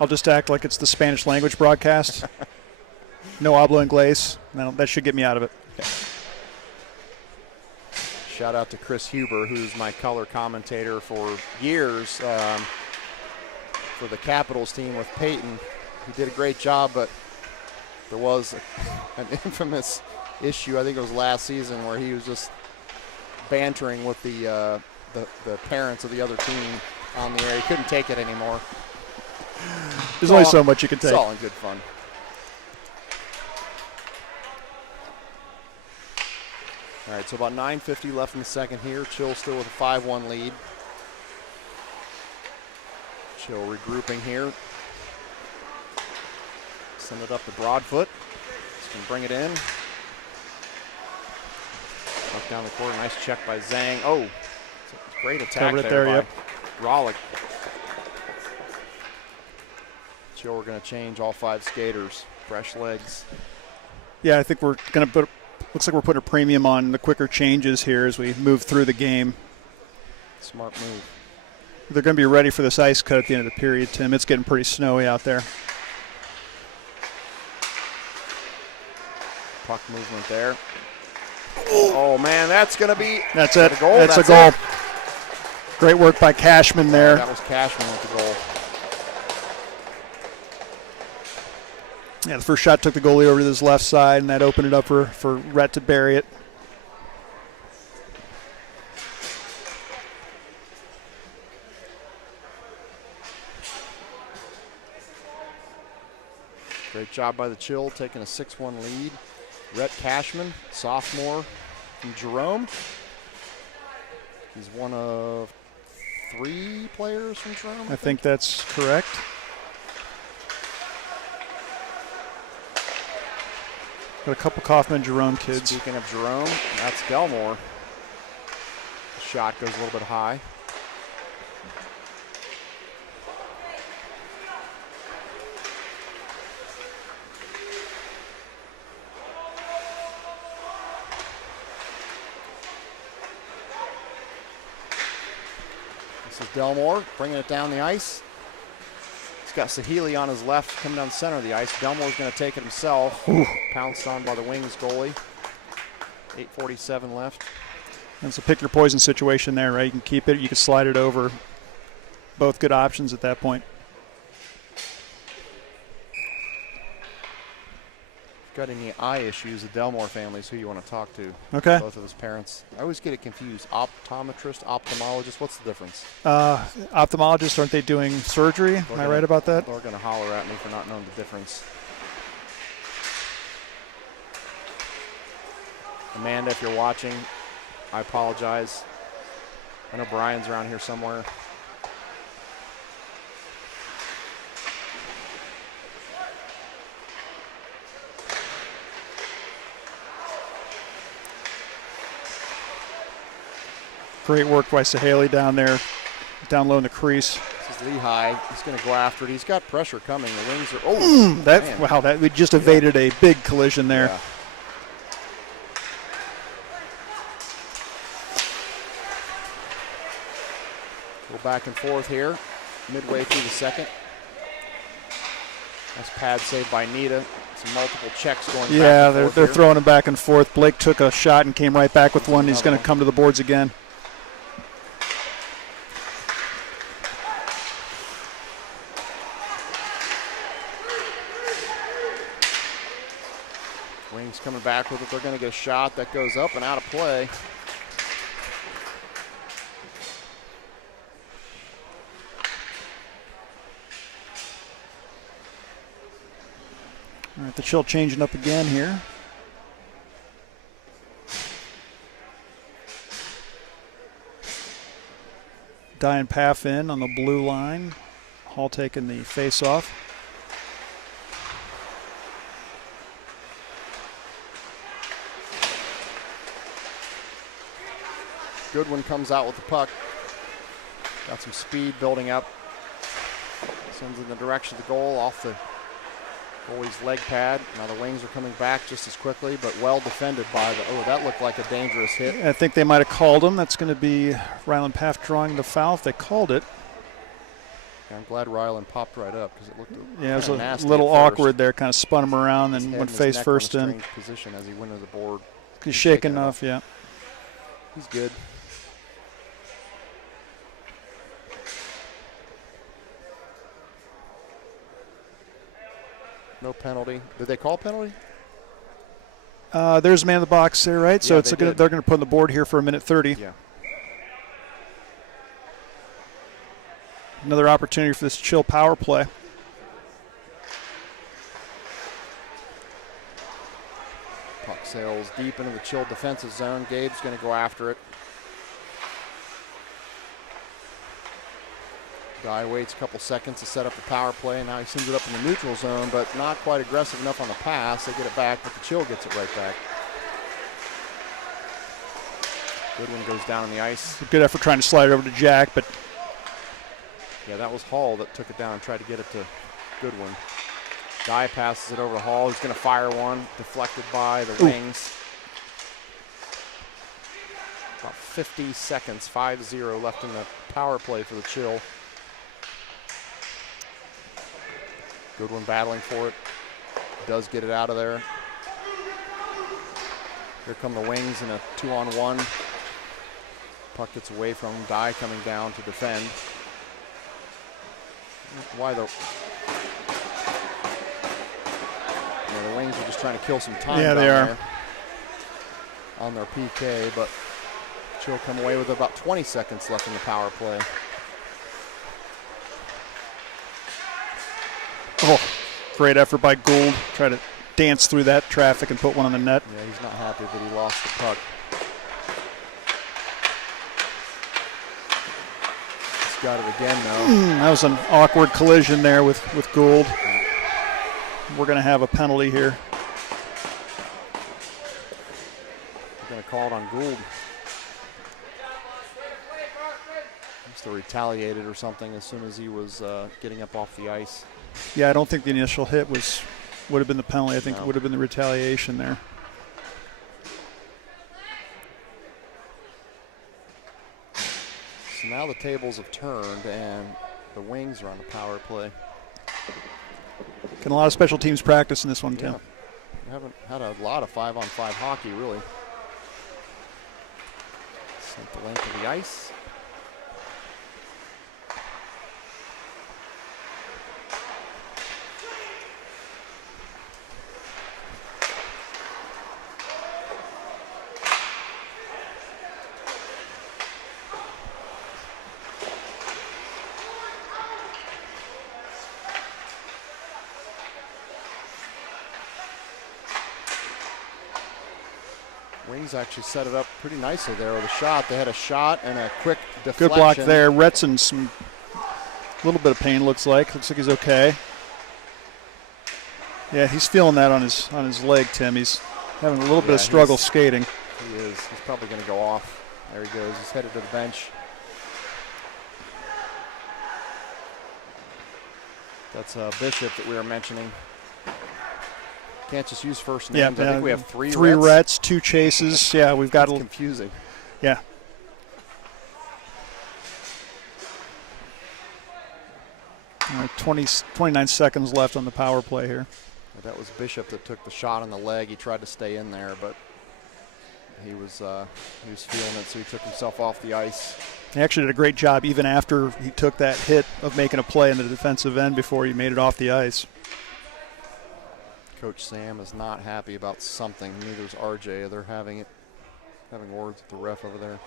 I'll just act like it's the Spanish language broadcast. No hablo inglés. That should get me out of it. Okay. Shout out to Chris Huber, who's my color commentator for years for the Capitals team with Peyton. He did a great job, but there was an infamous issue, I think it was last season, where he was just bantering with the parents of the other team on the air. He couldn't take it anymore. There's only so much you can take. It's all in good fun. All right, so about 9:50 left in the second here. Chill still with a 5-1 lead. Chill regrouping here. Send it up to Broadfoot. Just gonna bring it in. Up down the court, nice check by Zhang. Oh, great attack there by Rollick. Chill, we're gonna change all 5 skaters. Fresh legs. Yeah, I think we're gonna put. Looks like we're putting a premium on the quicker changes here as we move through the game. Smart move. They're going to be ready for this ice cut at the end of the period, Tim. It's getting pretty snowy out there. Puck movement there. Oh, man, that's going to be That's it. A goal. That's a goal. Great work by Cashman there. That was Cashman with the goal. Yeah, the first shot took the goalie over to his left side, and that opened it up for Rhett to bury it. Great job by the Chill, taking a 6-1 lead. Rhett Cashman, sophomore from Jerome. He's one of 3 players from Jerome. I think that's correct. Got a couple Kaufman Jerome kids. Speaking of Jerome, that's Delmore. The shot goes a little bit high. This is Delmore bringing it down the ice. He's got Sahili on his left, coming down the center of the ice. Delmore's going to take it himself. Ooh. Pounced on by the Wings goalie. 8:47 left. It's a pick your poison situation there, right? You can keep it, you can slide it over. Both good options at that point. If you've got any eye issues, the Delmore family's who you want to talk to. Okay. Both of his parents. I always get it confused. Optometrist, ophthalmologist, what's the difference? Ophthalmologists, aren't they doing surgery? Am I right about that? They're going to holler at me for not knowing the difference. Amanda, if you're watching, I apologize. I know Brian's around here somewhere. Great work by Sahali down there, down low in the crease. This is Lehigh. He's going to go after it. He's got pressure coming. The Wings are. Wow! We just evaded a big collision there. Yeah. Go back and forth here, midway through the second. Nice pad save by Nita. Some multiple checks going back and forth. They're throwing them back and forth. Blake took a shot and came right back with one. He's going to come to the boards again. Wings coming back with it. They're going to get a shot that goes up and out of play. All right, the Chill changing up again here. Diane Paff in on the blue line. Hall taking the face-off. Goodwin comes out with the puck. Got some speed building up. Sends in the direction of the goal off the goalie's leg pad. Now the Wings are coming back just as quickly, but well defended by the. Oh, that looked like a dangerous hit. I think they might have called him. That's going to be Ryland Paff drawing the foul if they called it. Yeah, I'm glad Ryland popped right up because it looked. Yeah, it was a little awkward there. Kind of spun him around and went face first in. Position as he went to the board. He's shaking off, yeah. He's good. No penalty. Did they call penalty? There's a man in the box there, right? So Yeah, they're going to put on the board here for a minute 30. Yeah. Another opportunity for this Chill power play. Puck Sails deep into the Chill defensive zone. Gabe's going to go after it. Guy waits a couple seconds to set up the power play. Now he sends it up in the neutral zone, but not quite aggressive enough on the pass. They get it back, but the Chill gets it right back. Goodwin goes down on the ice. Good effort trying to slide it over to Jack, but yeah, that was Hall that took it down and tried to get it to Goodwin. Guy passes it over to Hall. He's going to fire one, deflected by the Wings. About 50 seconds, 5-0 left in the power play for the Chill. Goodwin battling for it. Does get it out of there. Here come the Wings in a 2-on-1. Puck gets away from him. Dye coming down to defend. Why though? Yeah, the Wings are just trying to kill some time. Yeah, they are. There on their PK, but Chill come away with about 20 seconds left in the power play. oh, great effort by Gould. Try to dance through that traffic and put one on the net. Yeah, he's not happy that he lost the puck. He's got it again, though. That was an awkward collision there with Gould. We're going to have a penalty here. They're going to call it on Gould. Must have retaliated or something as soon as he was getting up off the ice. Yeah, I don't think the initial hit would have been the penalty. I think it would have been the retaliation there. So now the tables have turned and the Wings are on the power play. Getting a lot of special teams practice in this one, Tim. Yeah. We haven't had a lot of 5-on-5 hockey, really. Sent the length of the ice. Wings actually set it up pretty nicely there with a shot. They had a shot and a quick deflection. Good block there. Retson, some little bit of pain looks like. Looks like he's okay. Yeah, he's feeling that on his leg, Tim. He's having a little bit of struggle skating. He is. He's probably going to go off. There he goes. He's headed to the bench. That's Bishop that we were mentioning. Can't just use first names. I think we have three Rets, 2 chases. Yeah, we've got That's confusing. Yeah. All right, 29 seconds left on the power play here. That was Bishop that took the shot on the leg. He tried to stay in there, but he was feeling it, so he took himself off the ice. He actually did a great job even after he took that hit of making a play in the defensive end before he made it off the ice. Coach Sam is not happy about something. Neither is RJ. They're having words with the ref over there.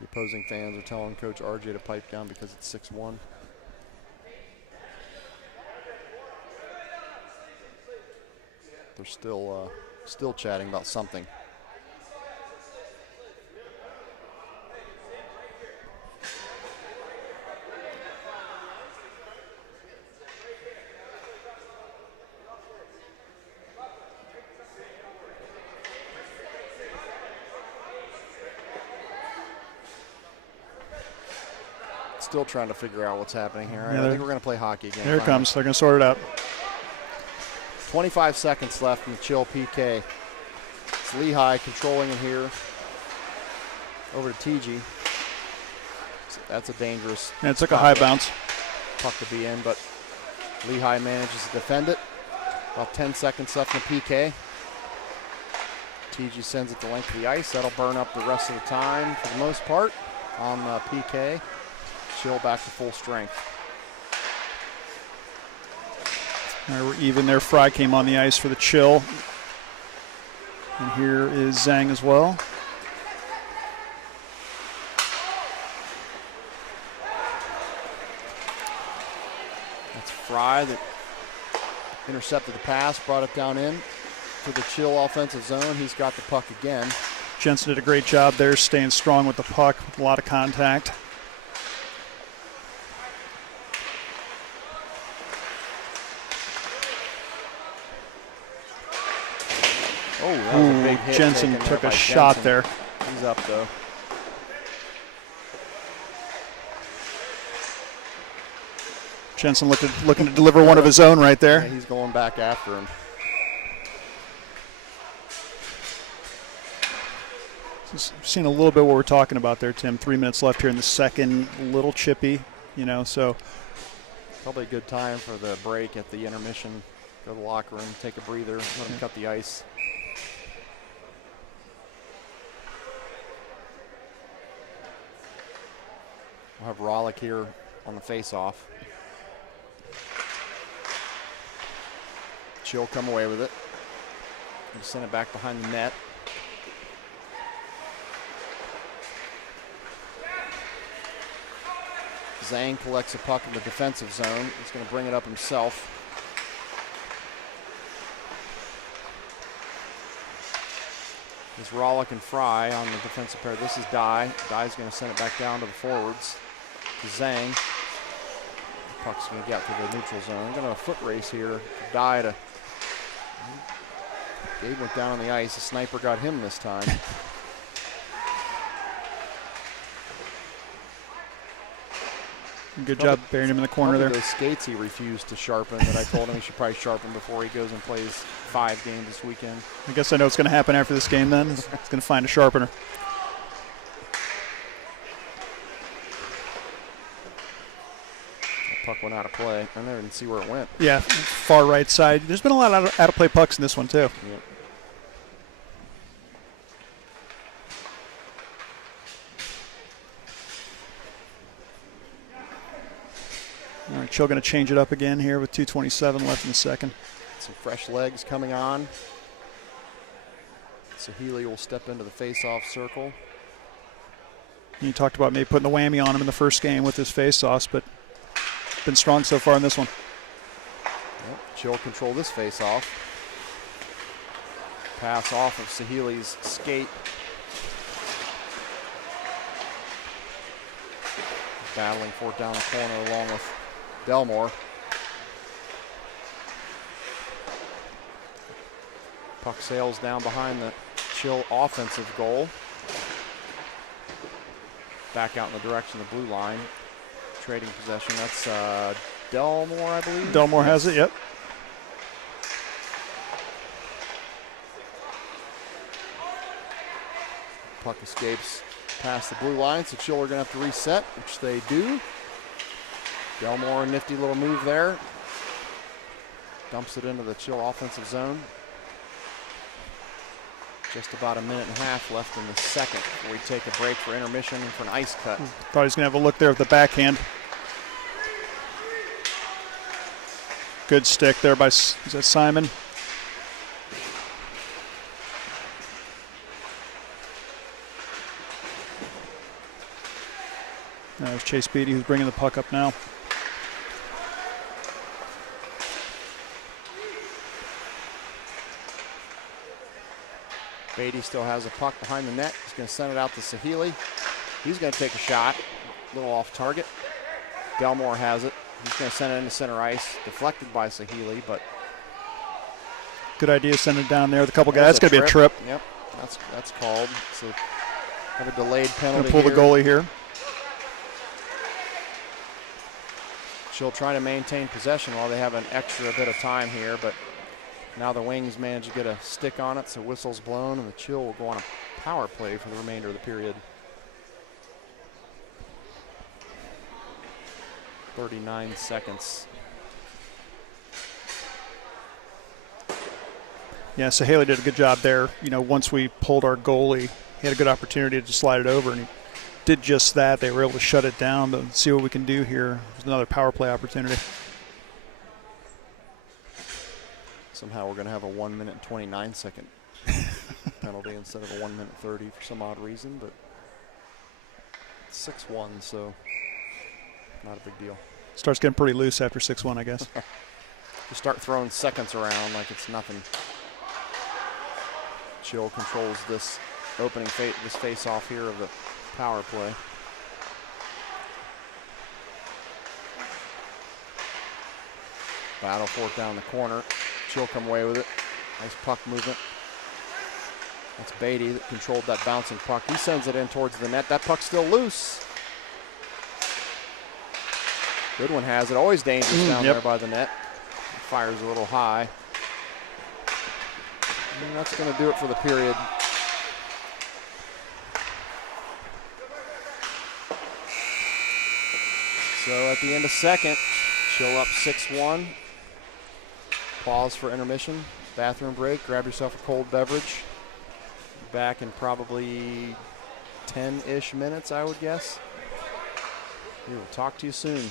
The opposing fans are telling Coach RJ to pipe down because it's 6-1. They're still chatting about something. Still trying to figure out what's happening here. Yeah, I think we're going to play hockey again. Here it comes. They're going to sort it out. 25 seconds left in the Chill PK. It's Lehigh controlling it here. Over to TG. That's a dangerous. Yeah, it took a high bounce. Puck to be in, but Lehigh manages to defend it. About 10 seconds left in the PK. TG sends it the length of the ice. That'll burn up the rest of the time for the most part on PK. Chill back to full strength. All right, we're even there. Fry came on the ice for the Chill. And here is Zhang as well. That's Fry that intercepted the pass, brought it down in to the Chill offensive zone. He's got the puck again. Jensen did a great job there, staying strong with the puck, with a lot of contact. Oh, that was a big hit. Jensen took a shot there. He's up, though. Jensen looking to deliver one of his own right there. Yeah, he's going back after him. Seeing a little bit what we're talking about there, Tim. 3 minutes left here in the second. A little chippy, so. Probably a good time for the break at the intermission. Go to the locker room, take a breather, let him cut the ice. We'll have Rollick here on the face-off. Chill come away with it. We'll send it back behind the net. Zhang collects a puck in the defensive zone. He's going to bring it up himself. There's Rollick and Fry on the defensive pair. This is Dye. Dye's going to send it back down to the forwards. To Zhang. The puck's going to get to the neutral zone. We're going to have a foot race here. Dye to. Gabe went down on the ice. The sniper got him this time. Good job burying him in the corner there. Those skates he refused to sharpen that I told him he should probably sharpen before he goes and plays 5 games this weekend. I guess I know what's going to happen after this game then. It's going to find a sharpener. That puck went out of play. I never even see where it went. Yeah, far right side. There's been a lot of out-of-play pucks in this one too. Yep. All right, Chill going to change it up again here with 2:27 left in the second. Some fresh legs coming on. Sahili will step into the face-off circle. You talked about maybe putting the whammy on him in the first game with his face-offs, but been strong so far in this one. Yep. Chill control this face-off. Pass off of Sahili's skate. Battling for it down the corner along with Delmore. Puck sails down behind the Chill offensive goal. Back out in the direction of the blue line. Trading possession. That's Delmore, I believe. Delmore has it, yep. Puck escapes past the blue line, so Chill are going to have to reset, which they do. Delmore, a nifty little move there. Dumps it into the Chill offensive zone. Just about a minute and a half left in the second before we take a break for intermission and for an ice cut. Thought he was going to have a look there at the backhand. Good stick there by, is that Simon? There's Chase Beatty who's bringing the puck up now. Beatty still has a puck behind the net. He's going to send it out to Sahili. He's going to take a shot. A little off target. Delmore has it. He's going to send it into center ice. Deflected by Sahili, but good idea, send it down there with a couple guys. That's going to be a trip. Yep, that's called. So have a delayed penalty. Pull the goalie here. She'll try to maintain possession while they have an extra bit of time here, but now the Wings manage to get a stick on it, so whistle's blown, and the Chill will go on a power play for the remainder of the period. 39 seconds. Yeah, so Haley did a good job there. Once we pulled our goalie, he had a good opportunity to slide it over, and he did just that. They were able to shut it down, but see what we can do here. There's another power play opportunity. Somehow we're going to have a 1 minute and 29 second penalty instead of a 1 minute 30 for some odd reason, but it's 6-1, so not a big deal. Starts getting pretty loose after 6-1, I guess. You start throwing seconds around like it's nothing. Chill controls this opening this face-off here of the power play. Battle for it down the corner. Chill come away with it. Nice puck movement. That's Beatty that controlled that bouncing puck. He sends it in towards the net. That puck's still loose. Goodwin has it. Always dangerous down there by the net. Fires a little high. And that's going to do it for the period. So at the end of second, Chill up 6-1. Pause for intermission. Bathroom break. Grab yourself a cold beverage. Back in probably 10-ish minutes, I would guess. We will talk to you soon.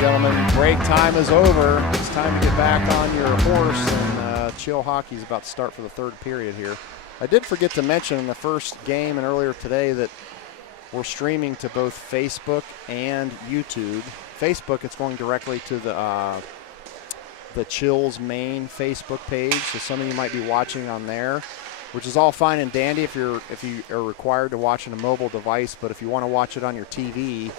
gentlemen, break time is over. It's time to get back on your horse, and Chill Hockey is about to start for the third period here. I did forget to mention in the first game and earlier today that we're streaming to both Facebook and YouTube. Facebook, it's going directly to the Chill's main Facebook page, so some of you might be watching on there, which is all fine and dandy if you are required to watch on a mobile device. But if you want to watch it on your TV,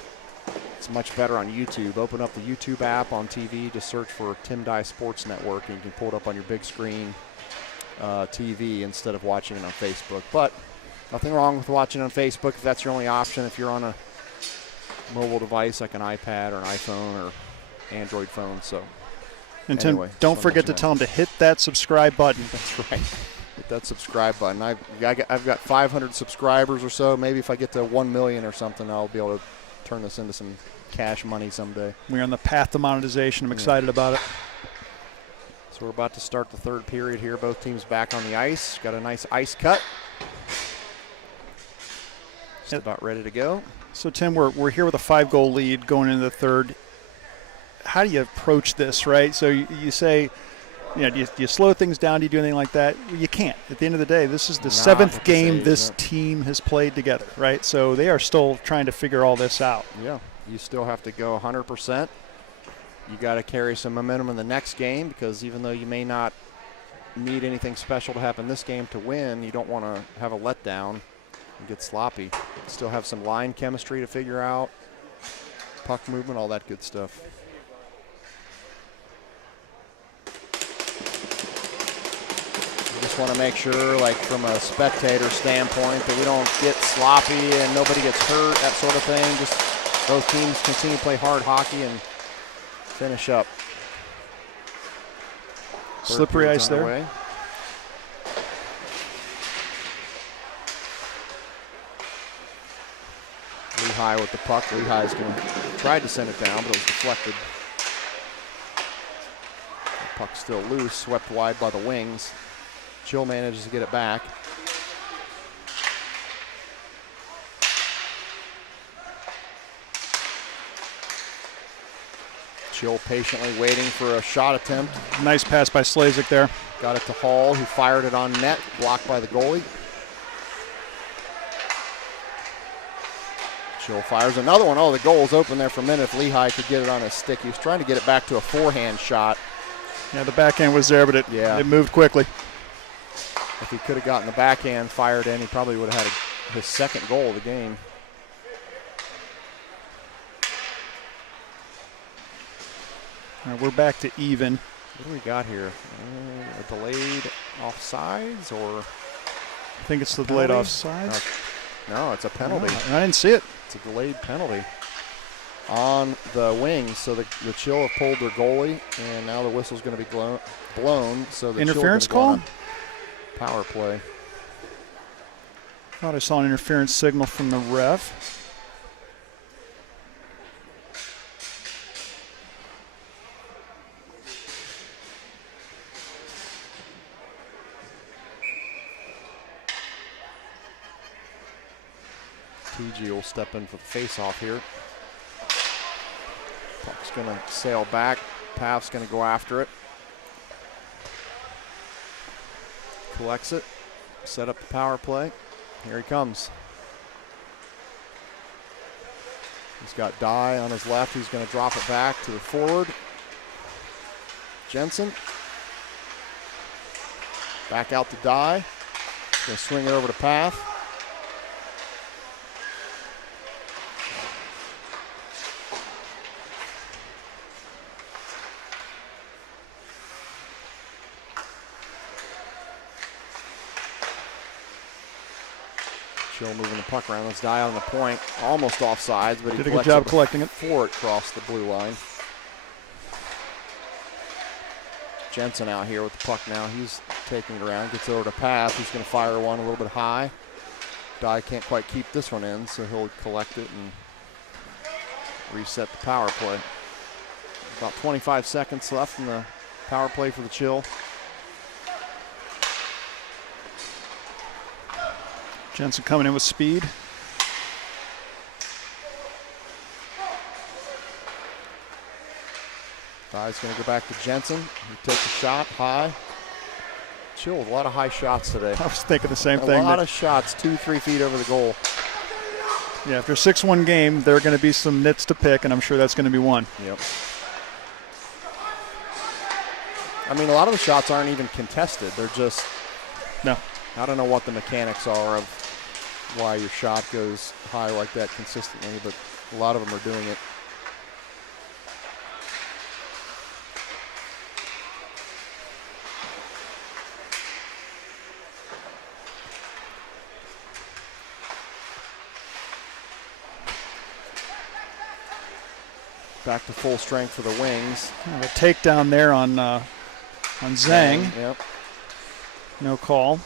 it's much better on YouTube. Open up the YouTube app on TV, just search for Tim Dye Sports Network, and you can pull it up on your big screen TV instead of watching it on Facebook. But nothing wrong with watching on Facebook if that's your only option. If you're on a mobile device like an iPad or an iPhone or Android phone. So, and Tim, anyway, don't forget to tell them to hit that subscribe button. That's right. Hit that subscribe button. I've got 500 subscribers or so. Maybe if I get to 1 million or something, I'll be able to turn this into some cash money someday. We're on the path to monetization. I'm excited about it. So we're about to start the third period here. Both teams back on the ice. Got a nice ice cut. Just about ready to go. So, Tim, we're here with a 5-goal lead going into the third. How do you approach this, right? So you say, do you slow things down? Do you do anything like that? You can't. At the end of the day, this is the seventh game this team has played together, right? So they are still trying to figure all this out. Yeah, you still have to go 100%. You got to carry some momentum in the next game, because even though you may not need anything special to happen this game to win, you don't want to have a letdown and get sloppy. Still have some line chemistry to figure out, puck movement, all that good stuff. Just want to make sure, like from a spectator standpoint, that we don't get sloppy and nobody gets hurt, that sort of thing. Just both teams continue to play hard hockey and finish up. Slippery ice there. Lehigh with the puck. Lehigh's going to try to send it down, but it was deflected. The puck's still loose, swept wide by the wings. Chill manages to get it back. Chill patiently waiting for a shot attempt. Nice pass by Slazik there. Got it to Hall, who fired it on net, blocked by the goalie. Chill fires another one. Oh, the goal's open there for a minute if Lehigh could get it on his stick. He was trying to get it back to a forehand shot. Yeah, the backhand was there, but it moved quickly. If he could have gotten the backhand fired in, he probably would have had his second goal of the game. All right, we're back to even. What do we got here? A delayed offsides, or? I think it's the delayed offsides. No, it's a penalty. I didn't see it. It's a delayed penalty on the wings. So the Chill have pulled their goalie, and now the whistle's going to be blown. So the interference call? Power play. Thought I saw an interference signal from the ref. TG will step in for the face-off here. Puck's going to sail back. Pav's going to go after it. Collects it. Set up the power play. Here he comes. He's got Dye on his left. He's going to drop it back to the forward. Jensen. Back out to Dye. Going to swing it over to Path. Chill moving the puck around. Let's Dye on the point. Almost offsides, but he did a good job collecting it before it crossed the blue line. Jensen out here with the puck now. He's taking it around. Gets over to Path. He's going to fire one a little bit high. Dye can't quite keep this one in, so he'll collect it and reset the power play. About 25 seconds left in the power play for the Chill. Jensen coming in with speed. Dye's going to go back to Jensen. He takes a shot high. Chill with a lot of high shots today. I was thinking the same thing. A lot of shots, 2-3 feet over the goal. Yeah, after a 6-1 game, there are going to be some nits to pick, and I'm sure that's going to be one. Yep. I mean, a lot of the shots aren't even contested. They're just, no. I don't know what the mechanics are of why your shot goes high like that consistently, but a lot of them are doing it. Back to full strength for the Wings. A takedown there on Zhang. Yep. No call.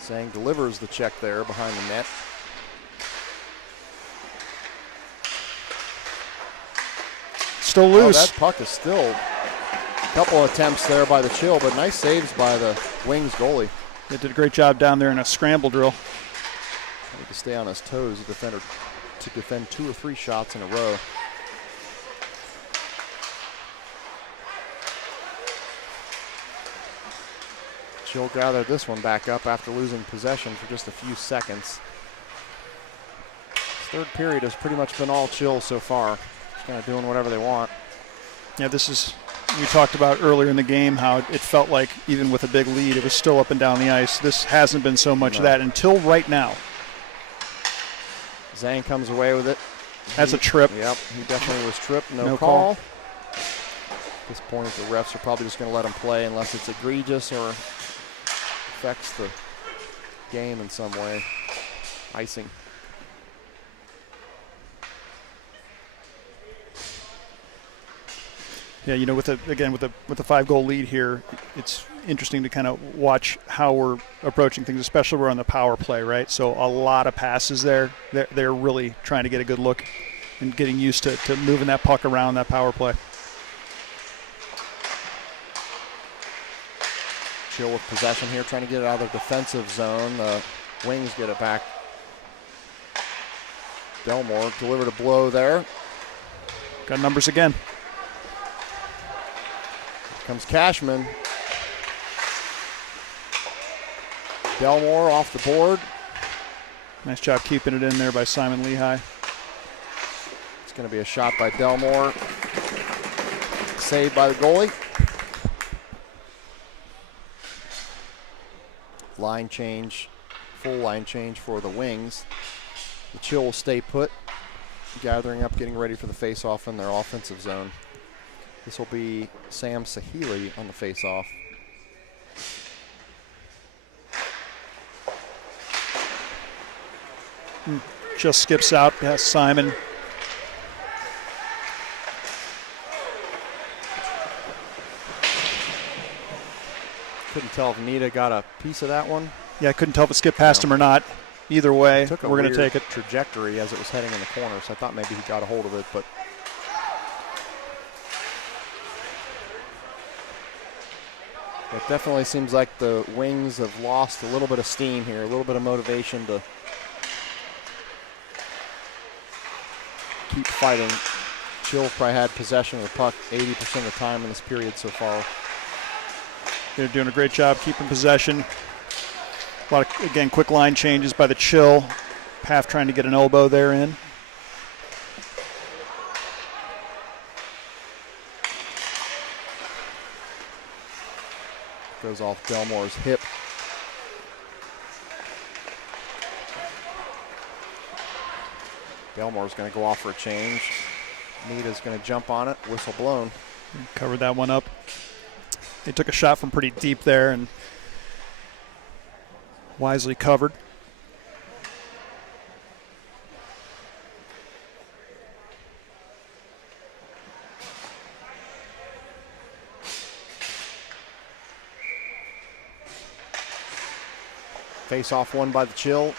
Zhang delivers the check there behind the net. Still loose. Oh, that puck is still a couple attempts there by the Chill, but nice saves by the Wings goalie. They did a great job down there in a scramble drill. Need to stay on his toes, the defender, to defend 2 or 3 shots in a row. Chill gathered this one back up after losing possession for just a few seconds. This third period has pretty much been all Chill so far. Just kind of doing whatever they want. Yeah, this is, we talked about earlier in the game how it felt like even with a big lead, it was still up and down the ice. This hasn't been so much of that until right now. Zhang comes away with it. That's a trip. Yep, he definitely was tripped. No call. At this point, the refs are probably just going to let him play unless it's egregious or affects the game in some way. Icing. Yeah, you know, with a 5-goal lead here, it's interesting to kind of watch how we're approaching things, especially we're on the power play, right? So a lot of passes there. They're really trying to get a good look and getting used to moving that puck around that power play. Chill with possession here, trying to get it out of the defensive zone. The Wings get it back. Delmore delivered a blow there. Got numbers again. Here comes Cashman. Delmore off the board. Nice job keeping it in there by Simon Lehigh. It's going to be a shot by Delmore. Saved by the goalie. Line change, full line change for the Wings. The Chill will stay put, gathering up, getting ready for the face-off in their offensive zone. This will be Sam Sahili on the face-off. Just skips out past Simon. Couldn't tell if Nita got a piece of that one. Yeah, I couldn't tell if it skipped past him or not. Either way, we're going to take it. Trajectory as it was heading in the corner, so I thought maybe he got a hold of it, but it definitely seems like the Wings have lost a little bit of steam here, a little bit of motivation to keep fighting. Chill probably had possession of the puck 80% of the time in this period so far. They're doing a great job keeping possession. A lot of, again, quick line changes by the Chill. Paff trying to get an elbow there in. Goes off Delmore's hip. Delmore's going to go off for a change. Nita's going to jump on it. Whistle blown. Covered that one up. They took a shot from pretty deep there and wisely covered. Face off one by the Chill.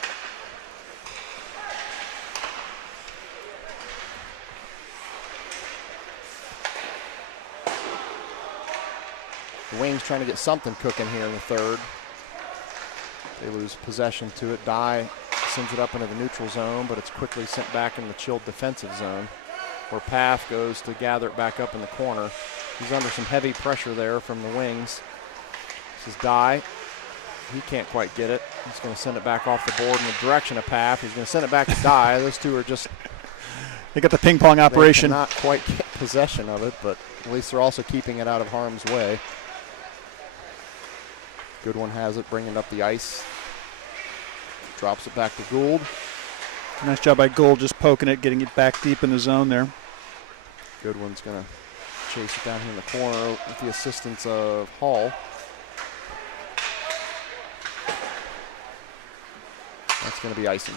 The Wings trying to get something cooking here in the third. They lose possession to it. Dye sends it up into the neutral zone, but it's quickly sent back in the chilled defensive zone, where Paff goes to gather it back up in the corner. He's under some heavy pressure there from the wings. This is Dye. He can't quite get it. He's going to send it back off the board in the direction of Paff. He's going to send it back to Dye. Those two are just... They got the ping pong operation. They cannot quite get possession of it, but at least they're also keeping it out of harm's way. Goodwin has it, bringing up the ice. Drops it back to Gould. Nice job by Gould just poking it, getting it back deep in the zone there. Goodwin's going to chase it down here in the corner with the assistance of Hall. That's going to be icing.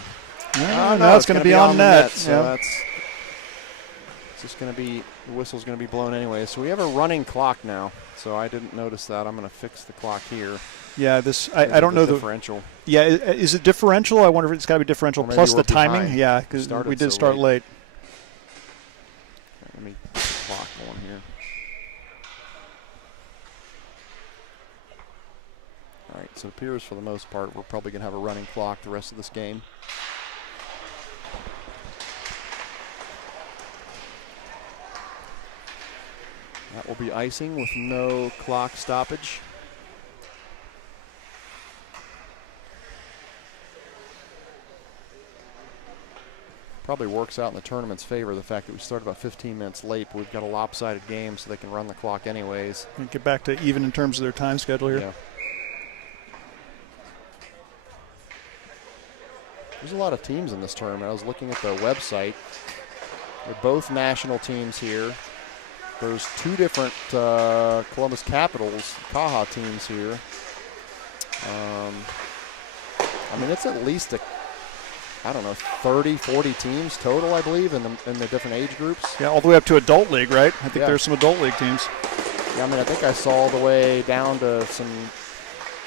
No, it's going to be on net. So that's it's just going to be, the whistle's going to be blown anyway. So we have a running clock now. So I didn't notice that. I'm going to fix the clock here. Yeah, I don't know the differential. Yeah, is it differential? I wonder if it's got to be differential plus the timing. Behind. Yeah, because we did start late. Let me get the clock going here. All right, so it appears for the most part we're probably going to have a running clock the rest of this game. That will be icing with no clock stoppage. Probably works out in the tournament's favor, the fact that we started about 15 minutes late, but we've got a lopsided game so they can run the clock anyways. And get back to even in terms of their time schedule here. Yeah. There's a lot of teams in this tournament. I was looking at the website. They're both national teams here. There's two different Columbus Capitals KOHA teams here. I mean, it's at least 30, 40 teams total, I believe, in the different age groups. Yeah, all the way up to adult league, right? I think there's some adult league teams. Yeah, I mean, I think I saw all the way down to some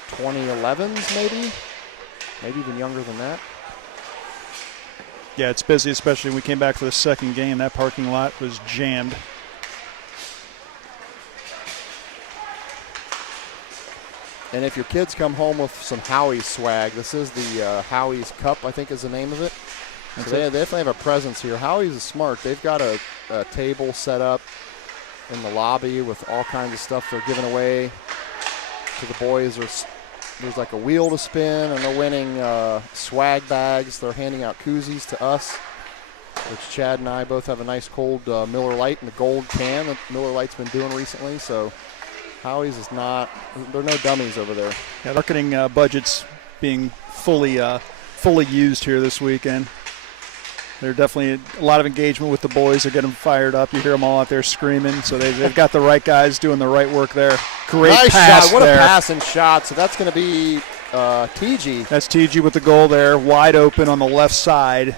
2011s maybe even younger than that. Yeah, it's busy, especially when we came back for the second game. That parking lot was jammed. And if your kids come home with some Howie's swag, this is the Howie's Cup, I think is the name of it. So they definitely have a presence here. Howie's is smart. They've got a table set up in the lobby with all kinds of stuff they're giving away to the boys. There's like a wheel to spin, and they're winning swag bags. They're handing out koozies to us, which Chad and I both have a nice cold Miller Lite in the gold can that Miller Lite's been doing recently. So Howie's is not, there are no dummies over there. Yeah, marketing budget's being fully used here this weekend. There's definitely a lot of engagement with the boys. They're getting fired up. You hear them all out there screaming. So they've got the right guys doing the right work there. Great nice pass shot. What there. a pass and shot. So that's going to be TG. That's TG with the goal there, wide open on the left side.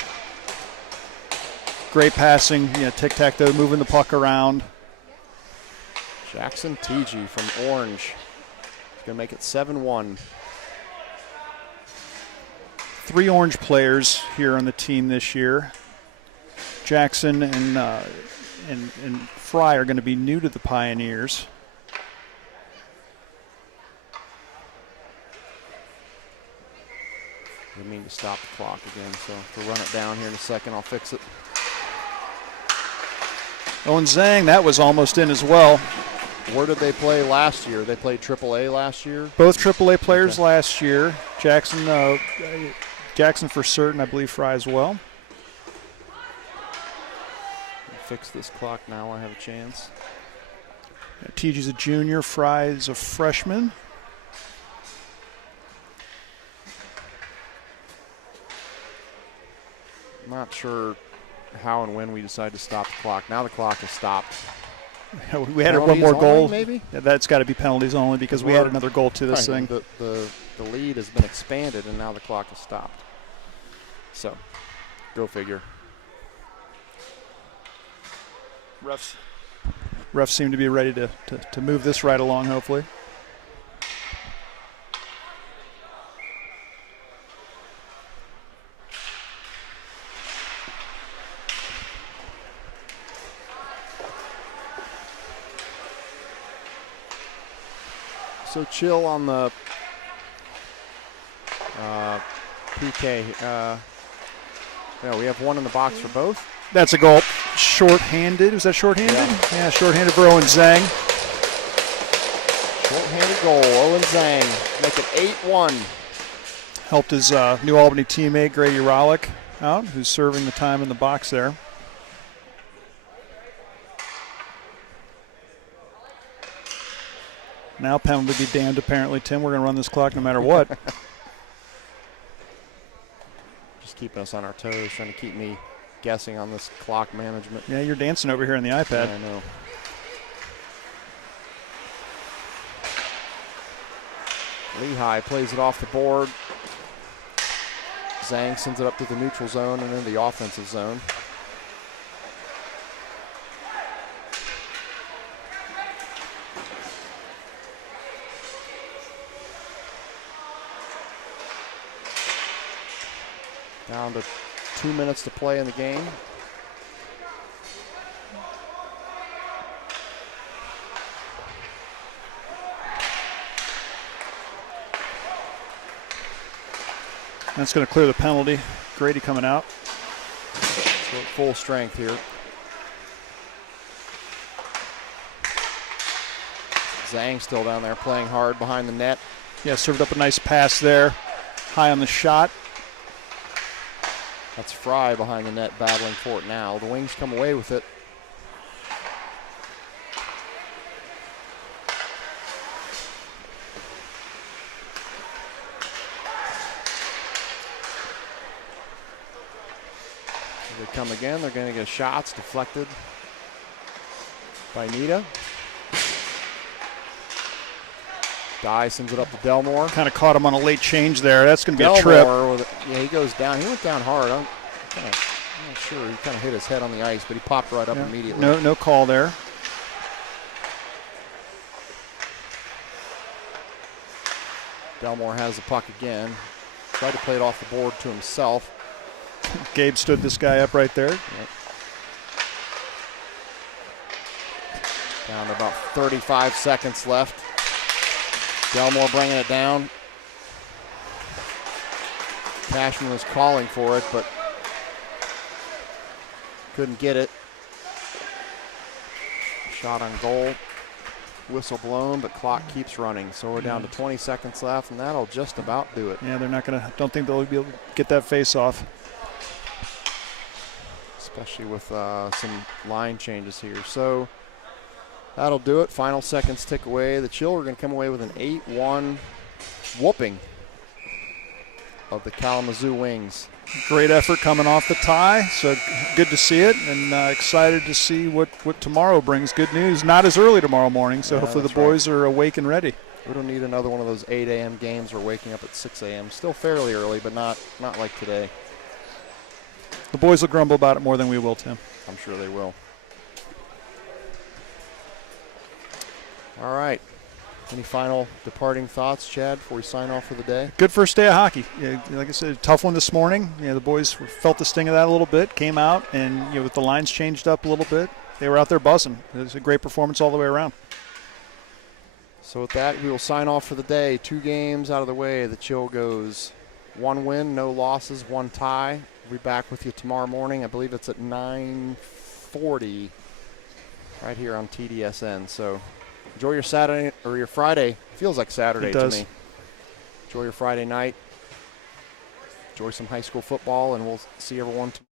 Great passing, tic-tac-toe, moving the puck around. Jackson TG from Orange. He's going to make it 7-1. 3 Orange players here on the team this year. Jackson and Fry are going to be new to the Pioneers. I mean to stop the clock again, so we'll run it down here in a second. I'll fix it. Owen Zhang, that was almost in as well. Where did they play last year? They played AAA last year? Both AAA players last year. Jackson for certain, I believe Fry as well. Fix this clock now. I have a chance. TG's a junior. Fry is a freshman. I'm not sure how and when we decide to stop the clock. Now the clock has stopped. We had one more goal. Maybe? That's got to be penalties only because we had another goal to this thing. The lead has been expanded, and now the clock has stopped. So, go figure. Refs seem to be ready to move this right along, hopefully. So chill on the PK. No, we have one in the box for both. That's a goal. Short-handed. Was that short-handed? Yeah, short-handed for Owen Zhang. Short-handed goal. Owen Zhang make it 8-1. Helped his New Albany teammate, Grady Rollick, out, who's serving the time in the box there. Now penalty be damned, apparently, Tim. We're going to run this clock no matter what. Just keeping us on our toes, trying to keep me guessing on this clock management. Yeah, you're dancing over here on the iPad. Yeah, I know. Lehigh plays it off the board. Zhang sends it up to the neutral zone and then the offensive zone. Down to 2 minutes to play in the game. That's going to clear the penalty. Grady coming out. So at full strength here. Zhang still down there playing hard behind the net. Yeah, served up a nice pass there. High on the shot. That's Fry behind the net battling for it now. The Wings come away with it. Here they come again. They're going to get shots deflected by Nita. Dye sends it up to Delmore. Kind of caught him on a late change there. That's going to be a trip. Yeah, he goes down. He went down hard. I'm not sure. He kind of hit his head on the ice, but he popped right up immediately. No call there. Delmore has the puck again. Tried to play it off the board to himself. Gabe stood this guy up right there. Yep. Down to about 35 seconds left. Delmore bringing it down. Cashman was calling for it, but couldn't get it. Shot on goal. Whistle blown, but clock keeps running. So we're down to 20 seconds left, and that'll just about do it. Yeah, they're not going to, don't think they'll be able to get that face off. Especially with some line changes here. So that'll do it. Final seconds tick away. The Chill are going to come away with an 8-1 whooping of the Kalamazoo Wings. Great effort coming off the tie, so good to see it, and excited to see what tomorrow brings. Good news, not as early tomorrow morning, so hopefully the boys are awake and ready. We don't need another one of those 8 a.m. games. We're waking up at 6 a.m. Still fairly early, but not like today. The boys will grumble about it more than we will, Tim. I'm sure they will. All right. Any final departing thoughts, Chad, before we sign off for the day? Good first day of hockey. Yeah, like I said, tough one this morning. Yeah, the boys felt the sting of that a little bit, came out, and with the lines changed up a little bit, they were out there buzzing. It was a great performance all the way around. So with that, we will sign off for the day. 2 games out of the way. The Chill goes 1 win, no losses, 1 tie. We'll be back with you tomorrow morning. I believe it's at 9:40 right here on TDSN. So enjoy your Saturday or your Friday. Feels like Saturday to me. Enjoy your Friday night. Enjoy some high school football, and we'll see everyone tomorrow.